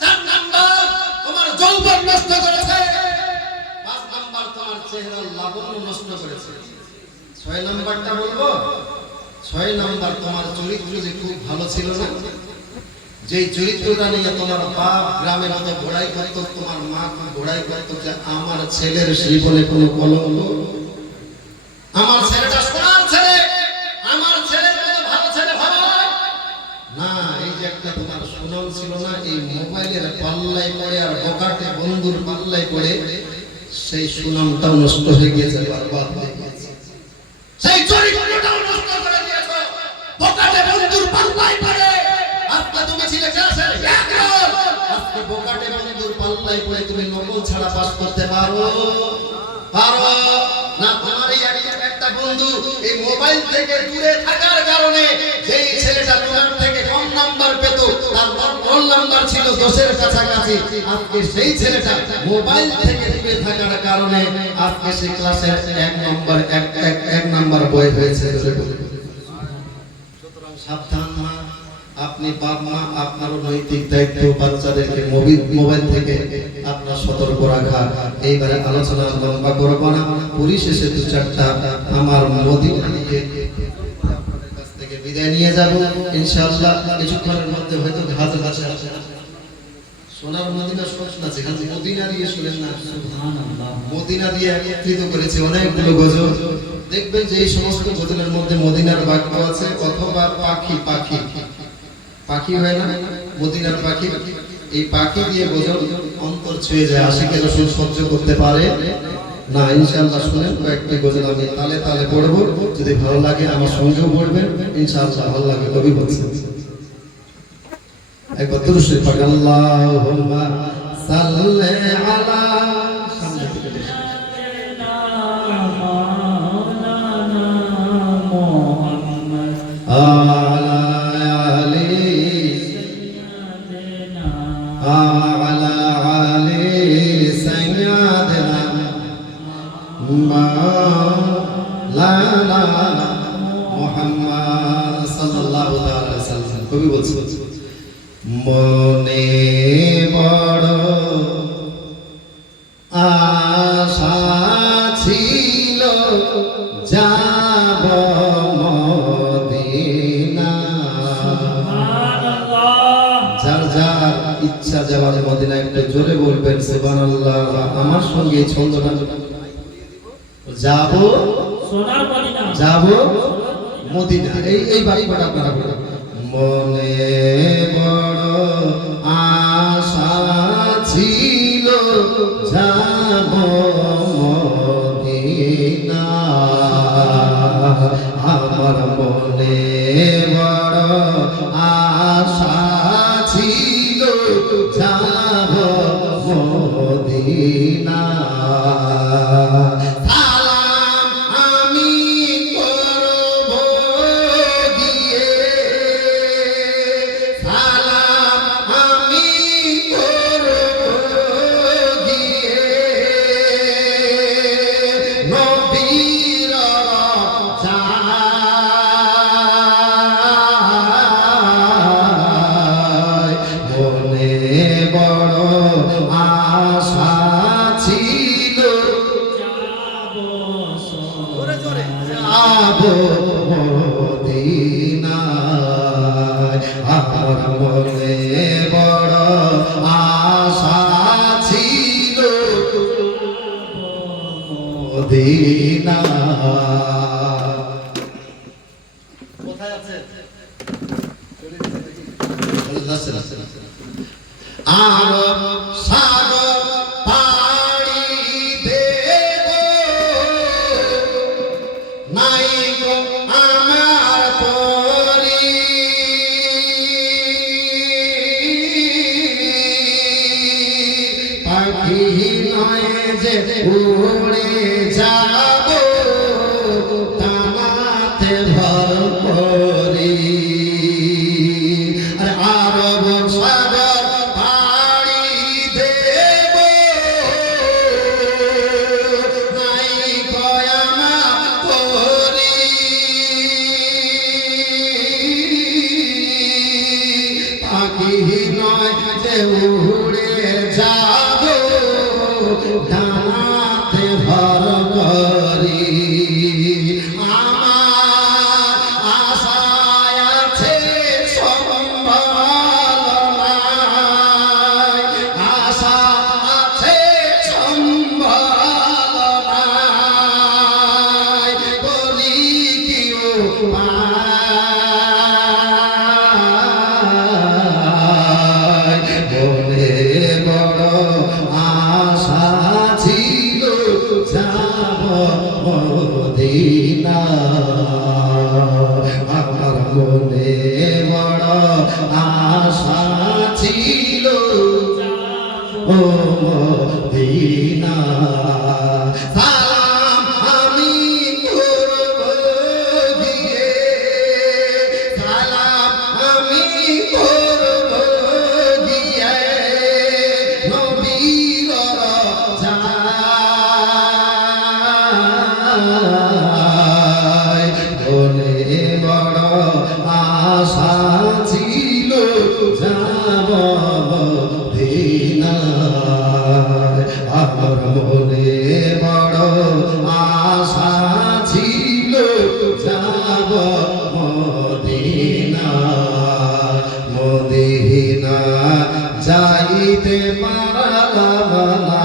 4 নাম্বার তোমার যৌবন নষ্ট করেছে, 5 নাম্বার তোমার চেহারার লাবণ্য নষ্ট করেছে। 6 নাম্বারটা বলবো, 6 নাম্বার তোমার চরিত্র যে খুব ভালো ছিল না, যেই চরিত্রটা নিয়ে তোমার বাপ গ্রামে মতো ঘোড়াই করতো, তোমার মা ঘোড়াই করতো যে আমার ছেলের জীবনে কোনো কলঙ্ক, আমার ছেলেটা সোনার ছেলে, আমার ছেলের মতো ভালো ছেলে ভালো হয় না। এই যে একটা তোমার সুনাম ছিল না, এই মোবাইলের পাল্লায় পড়ে আর বকাটে বন্ধুর পাল্লায় পড়ে সেই সুনামটাও নষ্ট হয়ে গেছে, বরবাদ হয়ে গেছে। সেই চরিত্রটাও নষ্ট করে দিয়েছো বকাটে বন্ধুর পাল্লায় পড়ে। আজকে তুমি ছিলে ক্লাসের একজন, আজকে বকাটে বন্ধুর পাল্লায় পড়ে তুমি নকল ছাড়া পাস করতে পারো না? তোমার এই একটা বন্ধু এই মোবাইল থেকে দূরে থাকার কারণে যেই ছেলেটা তোমার থেকে কম নাম্বার পেত, তার রোল নাম্বার ছিল 10-এর কাছাকাছি, আজকে সেই ছেলেটা মোবাইল থেকে দূরে থাকার কারণে আজকে সেই ক্লাসের 1 নাম্বার বই হয়েছে। সুতরাং সাবধান মা, আপনি বাপ মা, আপনারও নৈতিক দায়িত্ব বাচ্চাদেরকে মোবাইল থেকে আপনার সতর্ক রাখা। এইবারে আলোচনা লম্বা করব না, পরিশেষে 2-4টা আমার মদিনা নিয়ে আপনাদের কাছ থেকে বিদায় নিয়ে যাব ইনশাআল্লাহ। কিছুক্ষণের মধ্যে হয়তো হাজার হাজার সোনার মদিনা শোনা আছে, খালি মদিনা দিয়ে শুনেন না, সুবহানাল্লাহ। মদিনা দিয়ে একত্রিত করেছে অনেকগুলো গজল। দেখবেন যে এই সমস্ত গজলের মধ্যে মদিনার বাক্য আছে, অথবা পাখি হয় না, মদিনার পাখি, এই পাখি দিয়ে গজল অন্তর ছুঁয়ে যায়। আশিকের রাসূল সহ্য করতে পারে না। ইনশাআল্লাহ শুনেন, কয়েকটি গজল আমি তালে তালে পড়বো, যদি ভালো লাগে আমার সঙ্গেও পড়বেন ইনশাআল্লাহ। ভালো লাগে কবি বলছেন, একবার দুরূদ শরীফ পড়েন, আল্লাহুম্মা সাল্লি আলা মাওলানা মুহাম্মদ সাল্লাল্লাহু আলাইহি ওয়াসাল্লাম। কবি বলছে মনে বড় আশা ছিল যাব মদিনা। যার যার ইচ্ছা যাওয়ার মদিনা একটু জোরে বলবেন সুবহানাল্লাহ। আমার সঙ্গে এই ছন্দটা যাব সোনার মদিনা, যাব মদিনা, এই বাড়িটা আপনারা বলুন। মনে বড় আশা ছিল যাব মদিনা, আমার মনে বড় আশা ছিল যাব মদিনা। সালাম আমি করব গিয়ে, সালাম আমি করব গিয়ে নবীর রওজায়। মনে বড় আশা ছিল যাব মদিনায়, আমার মনে বড় আশা ছিল মদিনা। কোথায় আছে? আরব সাগর পাড়ি দেব, নাই গো আমার পরি, পাখি নয় যে উড়ে যাব তানাতে ভর করি। আরে আরব সাগর পাড়ি দেব, নাই গয়ামা করি, পাখি নয় যে উড়ে যাব ডানাতে ভর করি। আমার আশায় আছে সম্ভাবনায়, আশা আছে সম্ভাবনায়, বলি কি উপায়। মনে বড় আশা ছিল যাব মদিনা, আমার মনে বড় আশা ছিল ও মদিনা। সালাম আমি করব গিয়ে, সালাম আমি করব গিয়ে নবীর রওজায়। মনে বড় আশা ছিল যাব মদিনা, আমার মনে বড় আশা ছিল যাব মদিনা। মদিনা যাইতে পারলাম না,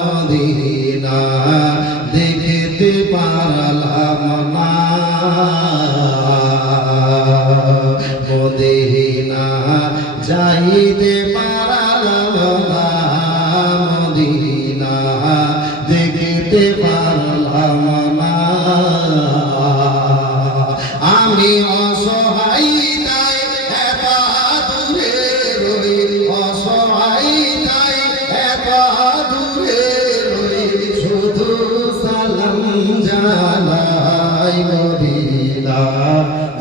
মদিনা দেখিতে পারলাম না, মদিনা যাইতে পারলাম না, মদিনা দেখিতে পারলাম না। আমি অসহায় তাই এত দূরে রই, অসহায় তাই এত দূরে রই, শুধু সালাম জানাই মদিনা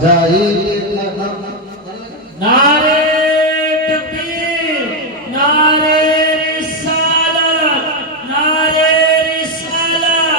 যাইতে পারলাম না। নারে তাকবীর, নারে রিসালাত, নারে রিসালাত।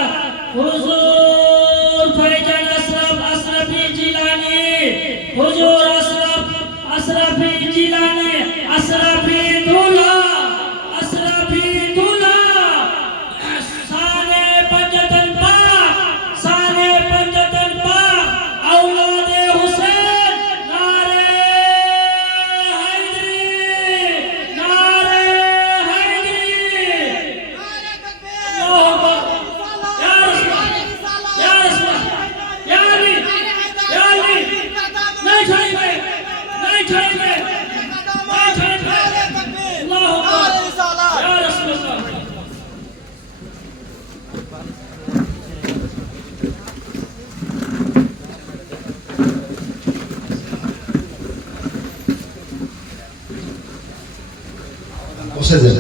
বসে যান।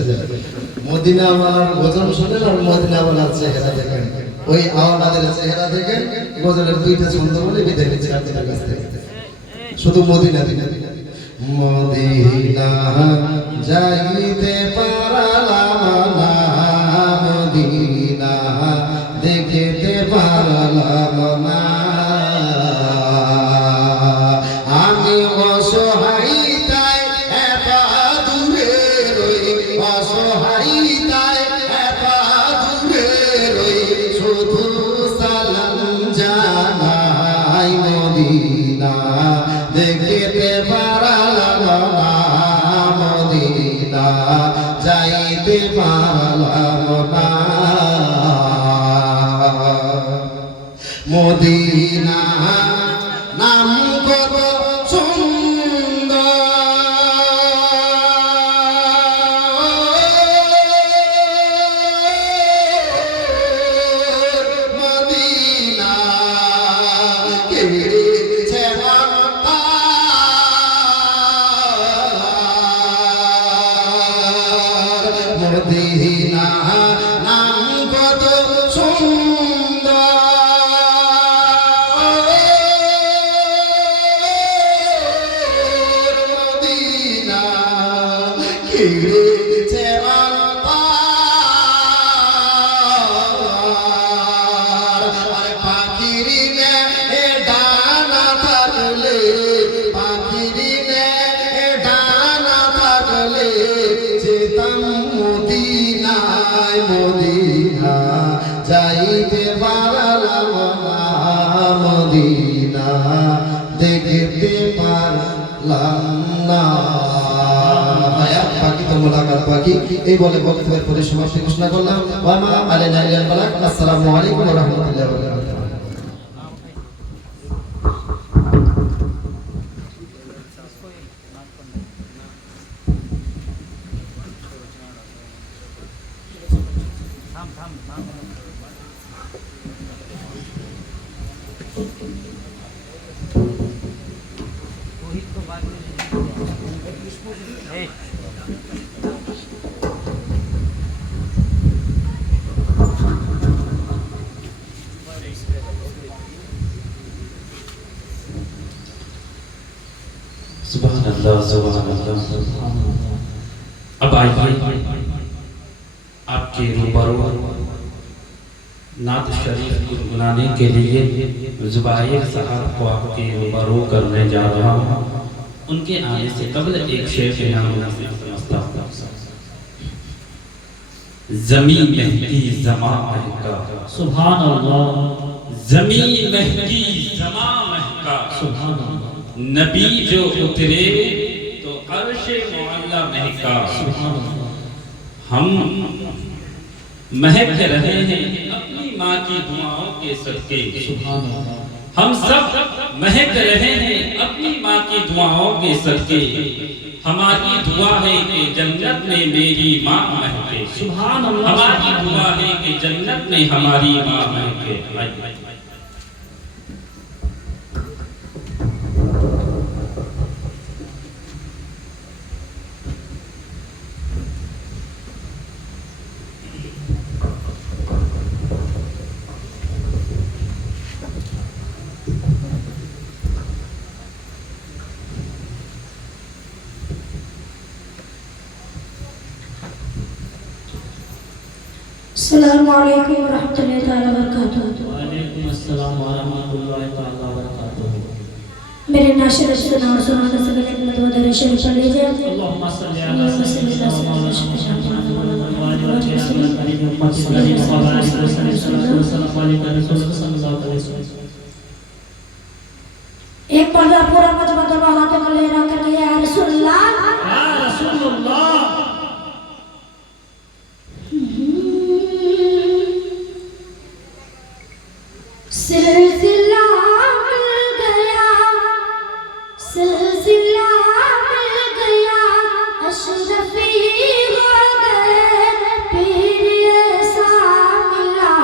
মদিনাওয়ালার গজল শোনেন আর মদিনাওয়ালার চেহারা দেখেন, ওই আওয়ালাদের চেহারা দেখেন, গজলের দুইটা ছন্দ বলে বিদায় নিচ্ছে আপনার কাছ থেকে। শুধু মদিনা দিনা মদিনা যাইতে পারলাম না, মদিনা দেখিতে পারলাম না, আমি অসহায় তাই এত দূরে রই, অসহায় তাই এত দূরে রই, শুধু সালাম জানাই মদিনা দেখিতে পারলাম না, মদিনা যাইতে পারলাম না, মদিনা নাম কত সুন্দর, মদিনা কেড়েছে মদিনা নাম কত সুন্দর, মদিনা কেড়েছে আর পাখির ডানা থাকলে, পাখির ডানা থাকলে যেতাম মদিনায়, মদিনা যাইতে পারলাম না, মদিনা দেখতে পারলাম না। হায়াত পাখি তো মোলাকাত পাখি, এই বলে বক্তব্যের পরে সমাপ্তি ঘোষণা করলাম। ওয়া মা আলাইনা ইল্লাল বালাগ। আসসালামু আলাইকুম ওয়া রাহমাতুল্লাহি ওয়া বারাকাতুহু। सुभान अल्लाह, सुभान अल्लाह। अब आइए आपके रूबरू नात शरीफ गुनगुनाने के लिए जुबाइर साहब को आपके रूबरू करने जा रहा हूँ। उनके आने से कबल एक शेर समझता हूँ। ज़मीन महकी ज़मां महका, सुभान अल्लाह, ज़मीन महकी ज़मां महका, सुभान अल्लाह, नबी जो उतरे तो अर्शे मुअल्ला महका। सुभान अल्लाह, हम महक रहे हैं अपनी माँ की दुआओं के सदके, सुभान अल्लाह, हम सब महक रहे हैं अपनी माँ की दुआओं के सदके। हमारी दुआ है कि जन्नत में मेरी माँ महके, सुभान अल्लाह, हमारी दुआ है कि जन्नत में हमारी माँ महके। अस्सलामु अलैकुम रहमतुल्लाहि तआला वबरकातुहू। वालेकुम अस्सलाम व रहमतुल्लाहि तआला व बरकातुहू। मेरे नाशिर सुना और सुनाने से पहले एक मदद दर शरीफ पढ़ लीजिए। अल्लाहुम्मा सल्लि अला सय्यिदिना मुहम्मद व अला आलिहि व सल्लम। एक पर्दा पूरा मजमा दोनों हाथों को लहरा करके या रसूलुल्लाह, या रसूलुल्लाह, सिलसिला मिल गया, सिलसिला मिल गया, अशरफी हो गए, पीर ऐसा मिला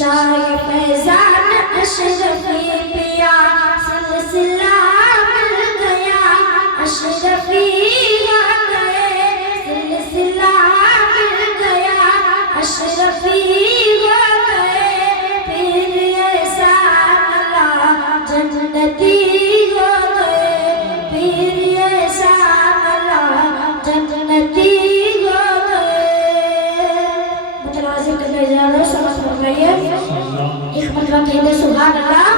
शाह फैजान अशरफी पिया सिलसिला मिल गया अशरफी आ गए सिलसिला मिल गया अशरफी आ गए फिर ऐसा मिला जन्नती हो गए फिर ऐसा मिला जन्नती हो गए मुतवाज़िर करने जा रहे हो समझ पड़ रही है एक मरतबा कहते सुभान अल्लाह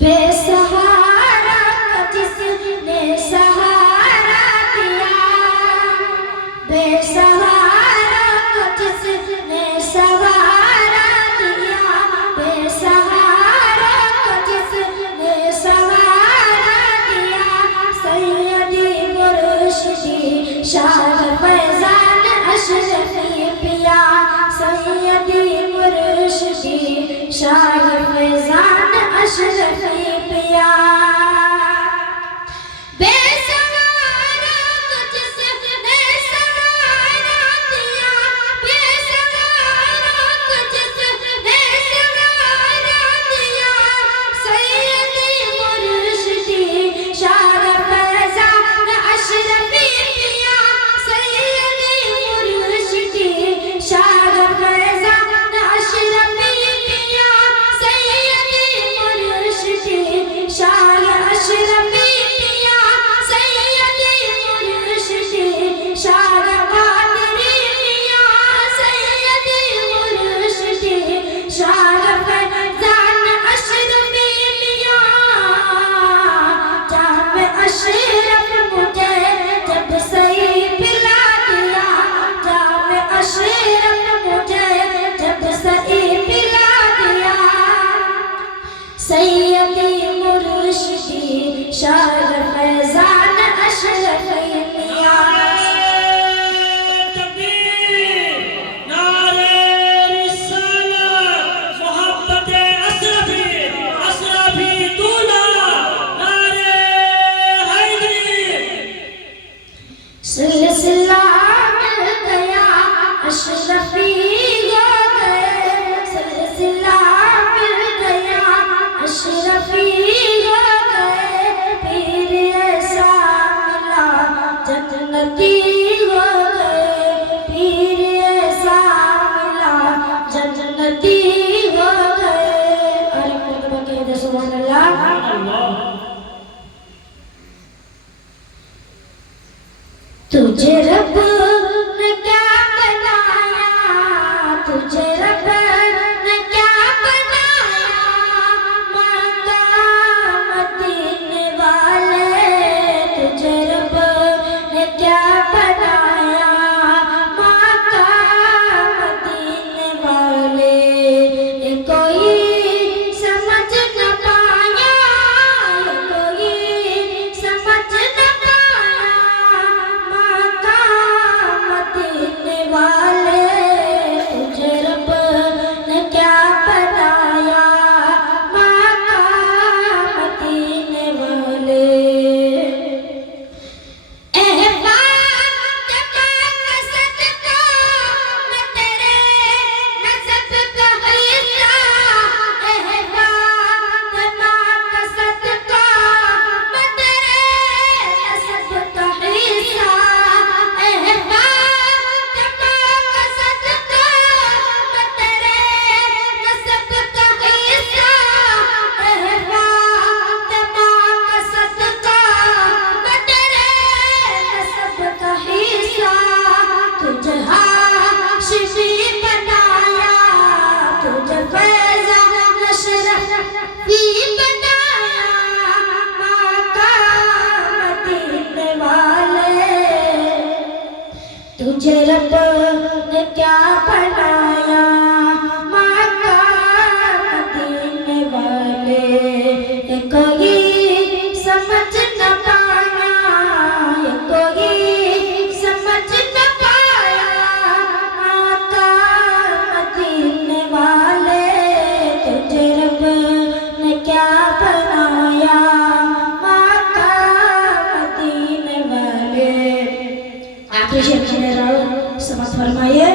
बेसहारा का जिसने सहारा दिया बेसहारा का जिसने सहारा दिया बेसहारा का जिसने सहारा दिया सैयदी मुर्शिदी शाह फैजान अशरफी पिया सैयदी मुर्शिदी शाह फैजान अशरफी पिया बेसहारा को जिसने सहारा दिया बेसहारा को जिसने सहारा दिया सैयदी मुर्शिदी शाह फैजान अशरफी पिया सैयदी मुर्शिदी शाह फैजान अशरफी पिया सैयदी मुर्शिदी शाह अशरफी पिया सैयदी मुर्शिदी शाह कादरी पिया सैयदी मुर्शिदी शाह फैजान अशरफी पिया जाम अशरफ मुझे जब सही पिला दिया जाम अशरफ मुझे जब सही पिला दिया सैयदी मुर्शिदी शाह फैजान अशरफी पिया सिलसिला मिल गया अशरफी हो गए सिलसिला मिल गया अशरफी हो गए फिर ऐसा मिला जन्नती हो गए फिर ऐसा मिला जन्नती हो गए अरे मुतबा कहते सुभान अल्लाह तुझे रब ने क्या बनाया तुझे रब ने क्या बनाया मकाम मदीने वाले तुझे रब ने क्या बनाया मकाम मदीने वाले ये कोई समझ न पाया ये कोई समझ न पाया मकाम मदीने वाले तुझे रब ने क्या बनाया मकाम मदीने वाले तुझे हाशिमी बनाया तुझे फैजान अशरफी बनाया मकाम मदीने वाले तुझे रब ने क्या बनाया मकाम मदीने वाले ये कोई समझ न पाया ये कोई समझ न पाया मकाम मदीने वाले तुझे रब ने क्या बनाया मकाम मदीने वाले आखिर शेर सुन रहा हूँ समाप्त फरमाइए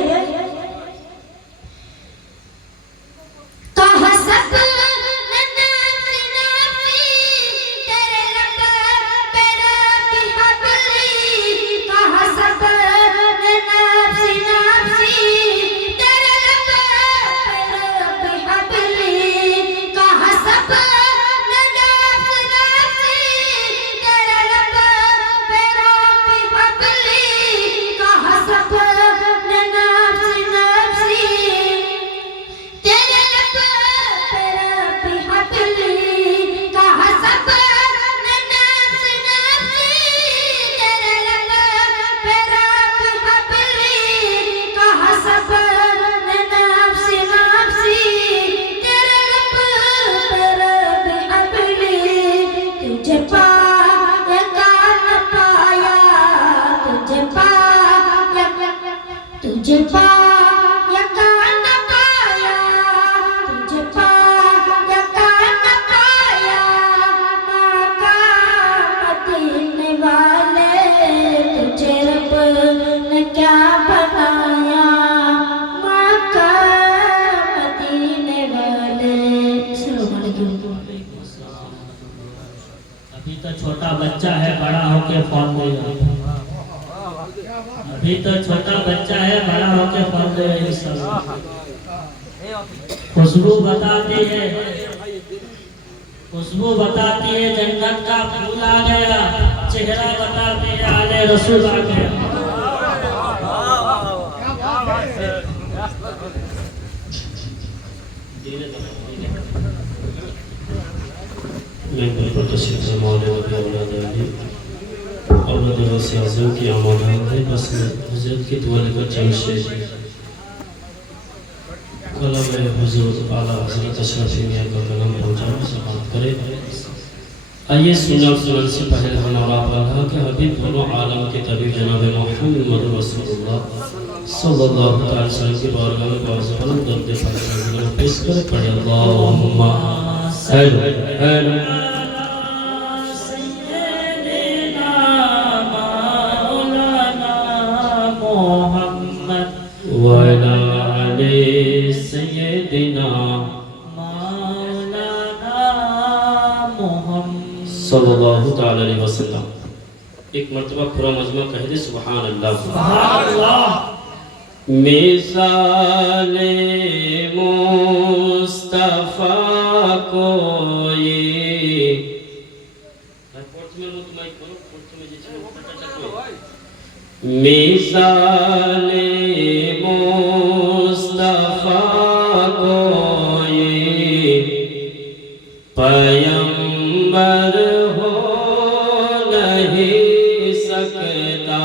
बच्चा है, बड़ा होके फल देगा। अभी तो छोटा बच्चा है, बड़ा होके फल देगा इंशाअल्लाह। खुशबू बताती है, खुशबू बताती है जन्नत का फूल आ गया, चेहरा बताती है आले रसूल आ गया। मैं बिल्कुल तशरीफ से मौले नबी औलाद अली औलाद वसी आज़म की आमदाद है। बस हज़रत की दुआ लेकर चंद शेर कलम हुज़ूर आला हज़रत अशरफ मियां का कलम पहुँचा समाप्त करे। आइए सुनने से पहले हम और आप अल्लाह के हबीब दोनों आलम के तबीब जनाब मोहम्मद रसूलुल्लाह सल्लल्लाहु अलैहि वसल्लम की बारगाह में बाज़ बुलंद दर्द फज़ल पेश कर पढ़े अल्लाहुम्मा सल्लि वअला आलि सय्यदिना सल्लल्लाहु तआला अलैहि वसल्लम। एक मर्तबा पूरा मजमा कह दे सुभान अल्लाह। सुभान अल्लाह। मिसाले मुस्तफा कोई मिसाले मुस्तफा कोई पैगंबर हो नहीं सकता।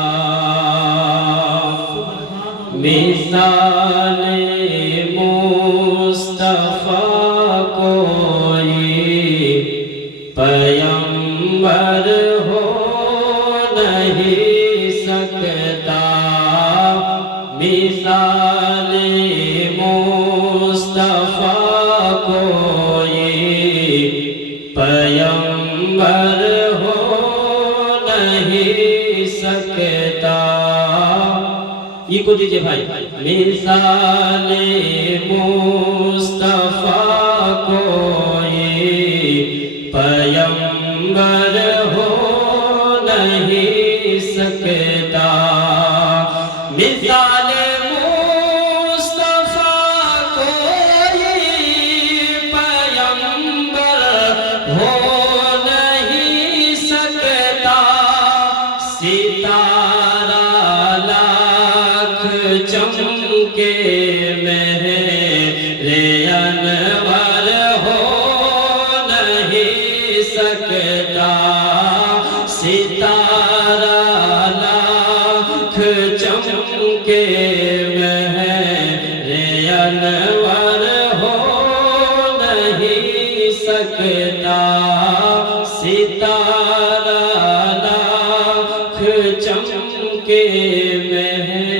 मिसाले मुस्तफा कोई पैगंबर हो नहीं सकता। मिसाले मुस्तफा कोई पैगंबर हो नहीं सकता। ये को दीजिए भाई। मिसाले मुस्तफा कोई पैगंबर हो नहीं सकता। मिसाले मुस्तफा कोई पैगंबर हो नहीं सकता। सितारा लाख चमके मेरे अनवर हो नहीं सकता। सितारा लाख चमके मेरे अनवर हो नहीं सकता। सितारा लाख चमके मेरे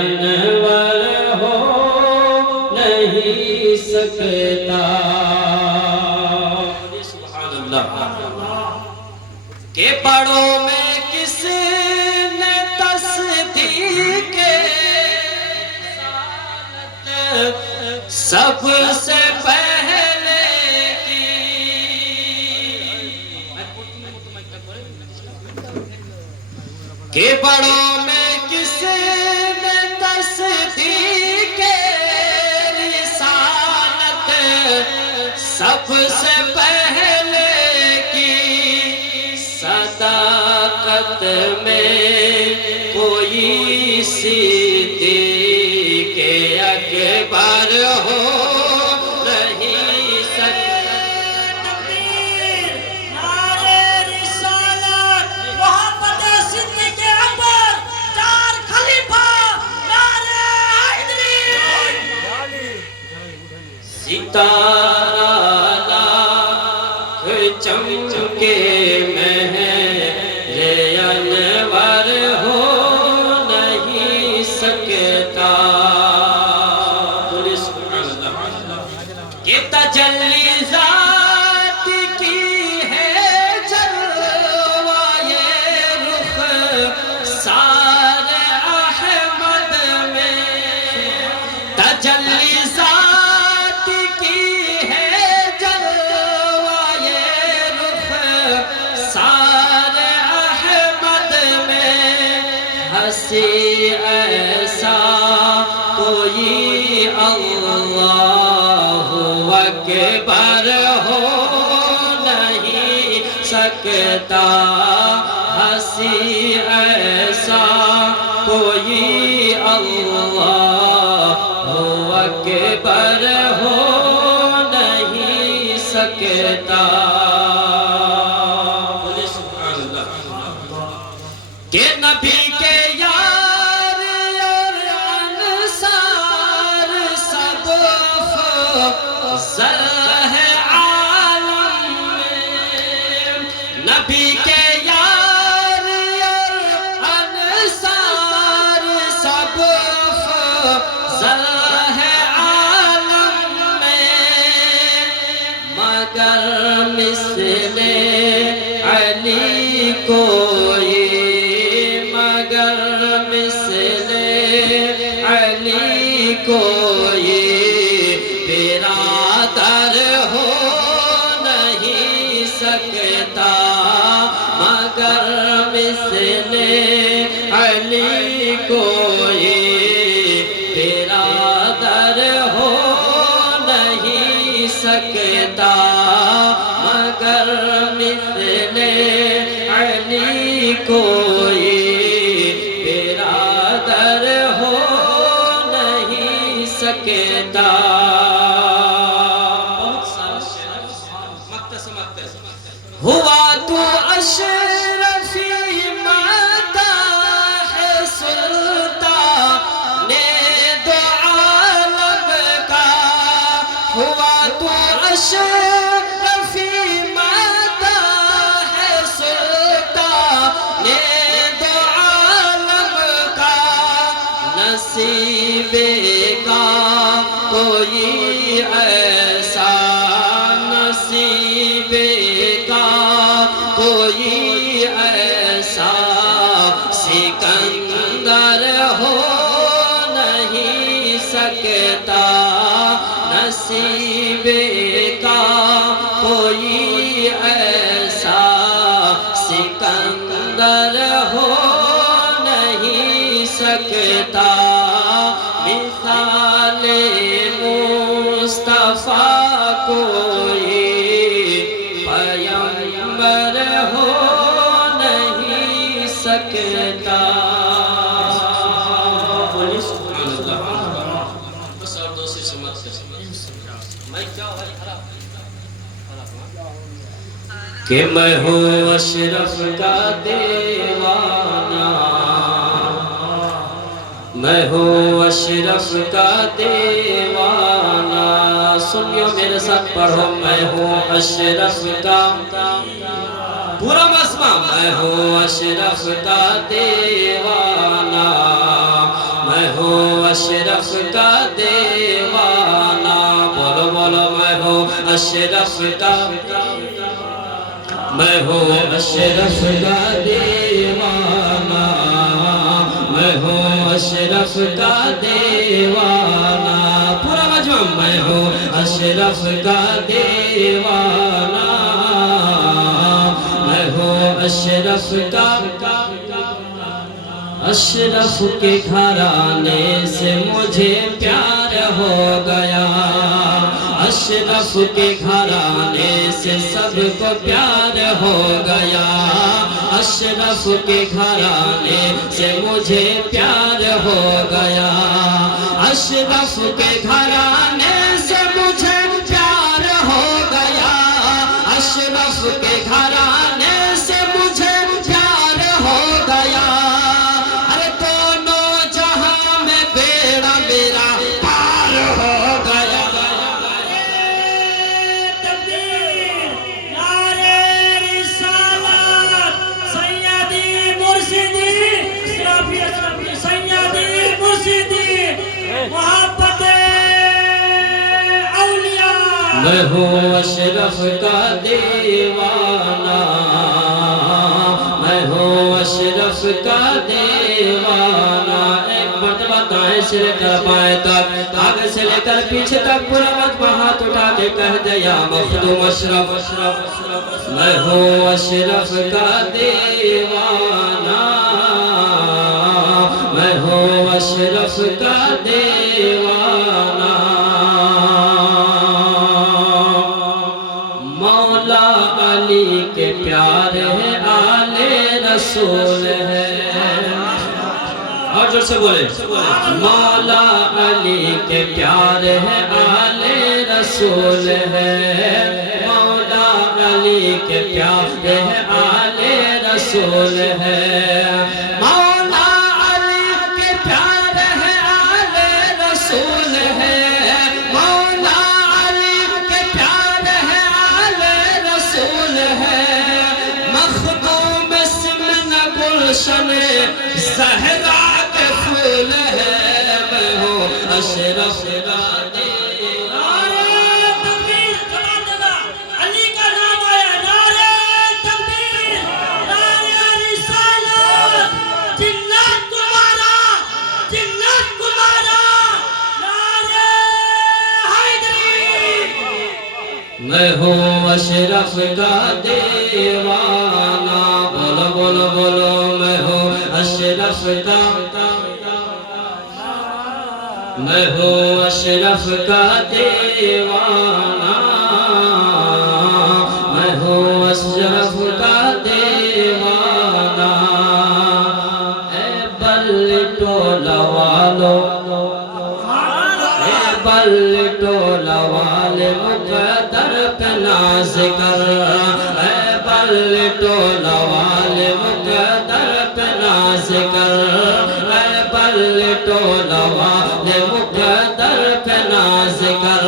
अनवर हो नहीं सकता। सुभान अल्लाह। के बड़ों में किसने तस्दीक सबसे पहले की। के बड़ों में किसने तस्दीक रिसालत सबसे पहले की। सदाकत में कोई सिद्दीक़ अकबर हो नहीं सकता। तकबीर, नारे रिसालत, मोहम्मद सिद्दीक़ अकबर, चार खलीफा, नारे हैदरी। सितारा लाख चमके मेरे अनवर हो नहीं सकता। बोले सुभान अल्लाह। के तजल्ली ज़ात की है जलवाए रुख सारे अहमद में। तजल्ली ज़ात की है जलवाए रुख अकबर हो नहीं सकता हंसी ऐसा कोई अल्लाह अकबर हो नहीं सकता के नबी के यार और अंसार सब अफजल है आलम में नबी के यार और अंसार सब अफजल है आलम में मगर मिसले अली कोई मगर मिसले अली कोई बिरादर हो नहीं सकता मगर मिसले अली कोई बिरादर हो नहीं सकता मगर मिसले अली कोई बिरादर हो नहीं सकता हुआ तो अशरफी मदाह सुल्तान ने दो आलम का हुआ तो अशरफी मदाह सुल्तान ने दो आलम का नसीबे का कोई ऐसा नसीबे का कोई ऐसा सिकंदर हो नहीं सकता नसीबे का कोई ऐसा सिकंदर हो नहीं सकता मिसाले मुस्तफा कोई पैगंबर हो नहीं सकता कि मैं हूँ अशरफ का दीवाना मैं हूँ अशरफ का दीवाना सुनियो मेरे साथ पढ़ो मैं हूँ अशरफ का पूरा मस्मा मैं हूँ अशरफ का दीवाना मैं हूँ अशरफ का दीवाना बोलो बोलो मैं हूँ अशरफ का मैं हूँ अशरफ का दीवाना मैं हूँ अशरफ का दीवाना पूरा मजमा मैं हूँ अशरफ का दीवाना मैं हूँ अशरफ का अशरफ के घराने से मुझे प्यार हो गया अशरफ के घराने से सबको प्यार हो गया अशरफ के घराने से मुझे प्यार हो गया अशरफ के घराने से मुझे प्यार हो गया अशरफ के घराने से मुझे प्यार हो गया अरे दोनों जहां में बेड़ा मेरा पार हो गया मैं हूँ अशरफ का दीवाना मैं हूँ अशरफ का दीवाना एक मरतबा दाएं से लेकर बाएं तक आगे से लेकर पीछे तक पूरा मजमा हाथ उठा के कह दे या मखदूम अशरफ मैं हूँ अशरफ का दीवाना मैं हूँ अशरफ का दीवाना रसूल है। और जोर से बोले मौला अली के प्यार है आले रसूल है। मौला अली के प्यार है आले रसूल है। मौला अली के प्यार है आले रसूल है। मौला अली के प्यार है आले रसूल है। मखदूम सिमन गुलशन ज़हरा के फूल है। मैं हूँ अशरफ गादी। अली का नाम आया, नारे तकबीर, नारे रिसालत, जिन्नत तुम्हारा, नारे हैदरी। मैं हूँ अशरफ का दीवाना। बोलो बोलो बोलो मैं हूँ अशरफ का। मैं हूँ अशरफ का दीवाना। मैं हूँ अशरफ का दीवाना। ए बल्ली टोला वालो, ए बल्ली टोला वाले मुकद्दर पे नाज़ कर। ए बल्ली टोला वाले मुकद्दर पे नाज़ कर। ए बल्ली टोला वाले मुकद्दर पे नाज़ कर।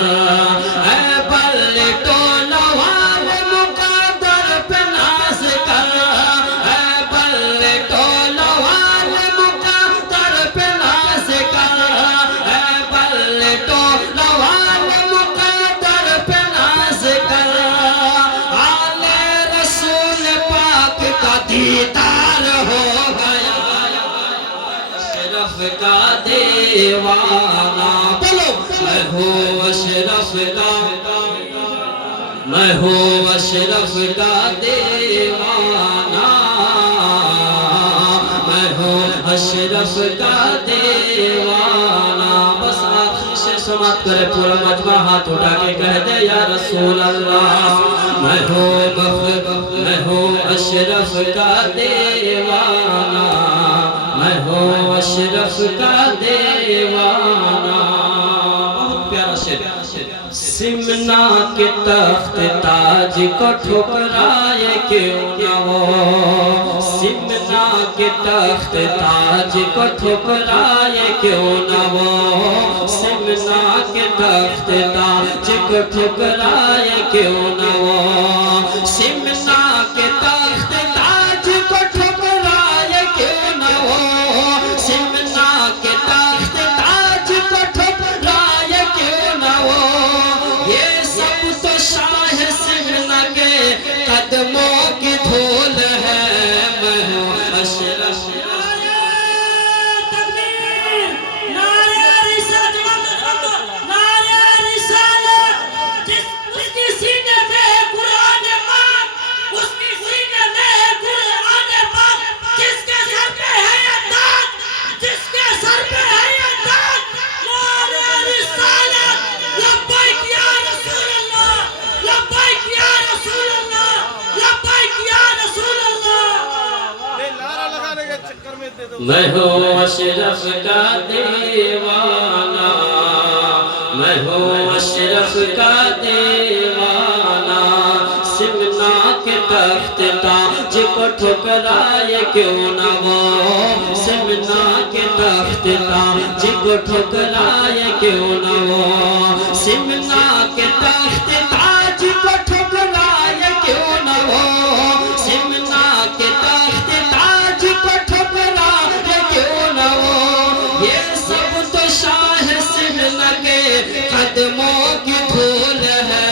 ए बल्ली टोला वाले मुकद्दर पे नाज़ कर। ए बल्ली टोला वाले मुकद्दर पे नाज़ कर। ए बल्ली टोला वाले मुकद्दर पे नाज़ कर। आले रसूल पाक का दीदार हो गया। अशरफ का दीवाना। बोलो मैं हूँ अशरफ का। मैं हूँ अशरफ का दीवाना। मैं हूँ अशरफ का दीवाना। बस आखिर से समाप्त करे पूरा मजमा हाथ उठा के कह दे या रसूल अल्लाह। मैं हूँ अशरफ का दीवाना। मैं हूँ अशरफ का दीवाना। बहुत प्यारा शेर। सिमना के तख्त ताज को ठुकराए क्यों न वो। सिमना के तख्त ताज को ठुकराए क्यों न वो। सिमना के तख्त ताज को ठुकराए क्यों न वो। सिमना के तख्त ताज को ठुकराए क्यों न वो। सिमना के तख्त ताज को ठुकराए क्यों न वो। ये सब तो शाह सिमना के कदमों की धूल है। मैं हूँ अशरफ। तकबीर, नारे रिसालत, नारे रिसालत। जिसकी सीने में कुरान पाक, उसकी सीने में कुरान पाक। जिसके सर पे है ये ताज, जिसके सर पे है ये ताज। नारे रिसालत, लब्बैक या रसूल अल्लाह, लब्बैक या रसूल अल्लाह, लब्बैक या रसूल अल्लाह। मैं हूँ अशरफ का दीवाना। मैं हूँ अशरफ का दीवाना। सिमना के तख्त ताज को ठुकराए क्यों न वो। सिमना के तख्त ताज को ठुकराए क्यों न वो। सिमना के तख्त ताज को ठुकराए क्यों न वो। सिमना के तख्त ताज को ठुकराए क्यों न वो। ये सब तो शाह सिमना के कदमों की धूल है।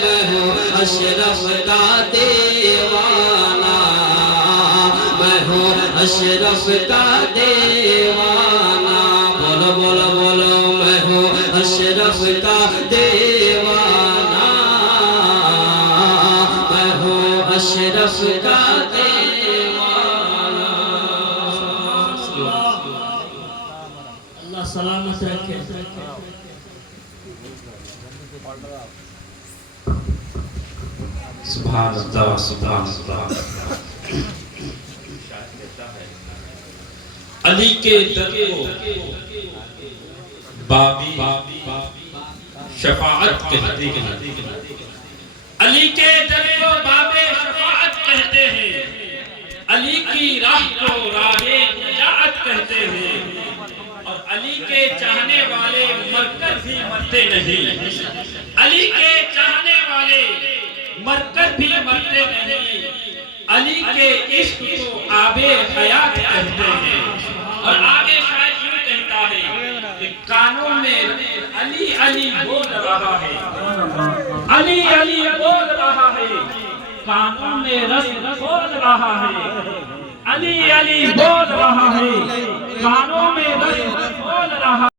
मैं हूँ अशरफ का दीवाना। मैं हूँ अशरफ का दीवाना। बोलो बोलो बोलो मैं हूँ अशरफ का दीवाना। मैं हूँ अशरफ का दीवाना। अल्लाह सलामत रखे। सुभान अल्लाह सुभान अल्लाह। علی کے در کو بابی شفاعت کہتے ہیں، علی کے در کو باب شفاعت کہتے ہیں، علی کی راہ کو راہ نجات کہتے ہیں، اور علی کے چاہنے والے مر کر بھی مرتے نہیں، علی کے چاہنے والے مر کر بھی مرتے نہیں، علی کے عشق کو آب حیات کہتے ہیں۔ اور آگے شاید یوں کہتا ہے کہ کانوں میں علی علی بول رہا ہے، علی علی بول رہا ہے، کانوں میں رس بول رہا ہے، علی علی بول رہا ہے، کانوں میں رس بول رہا ہے۔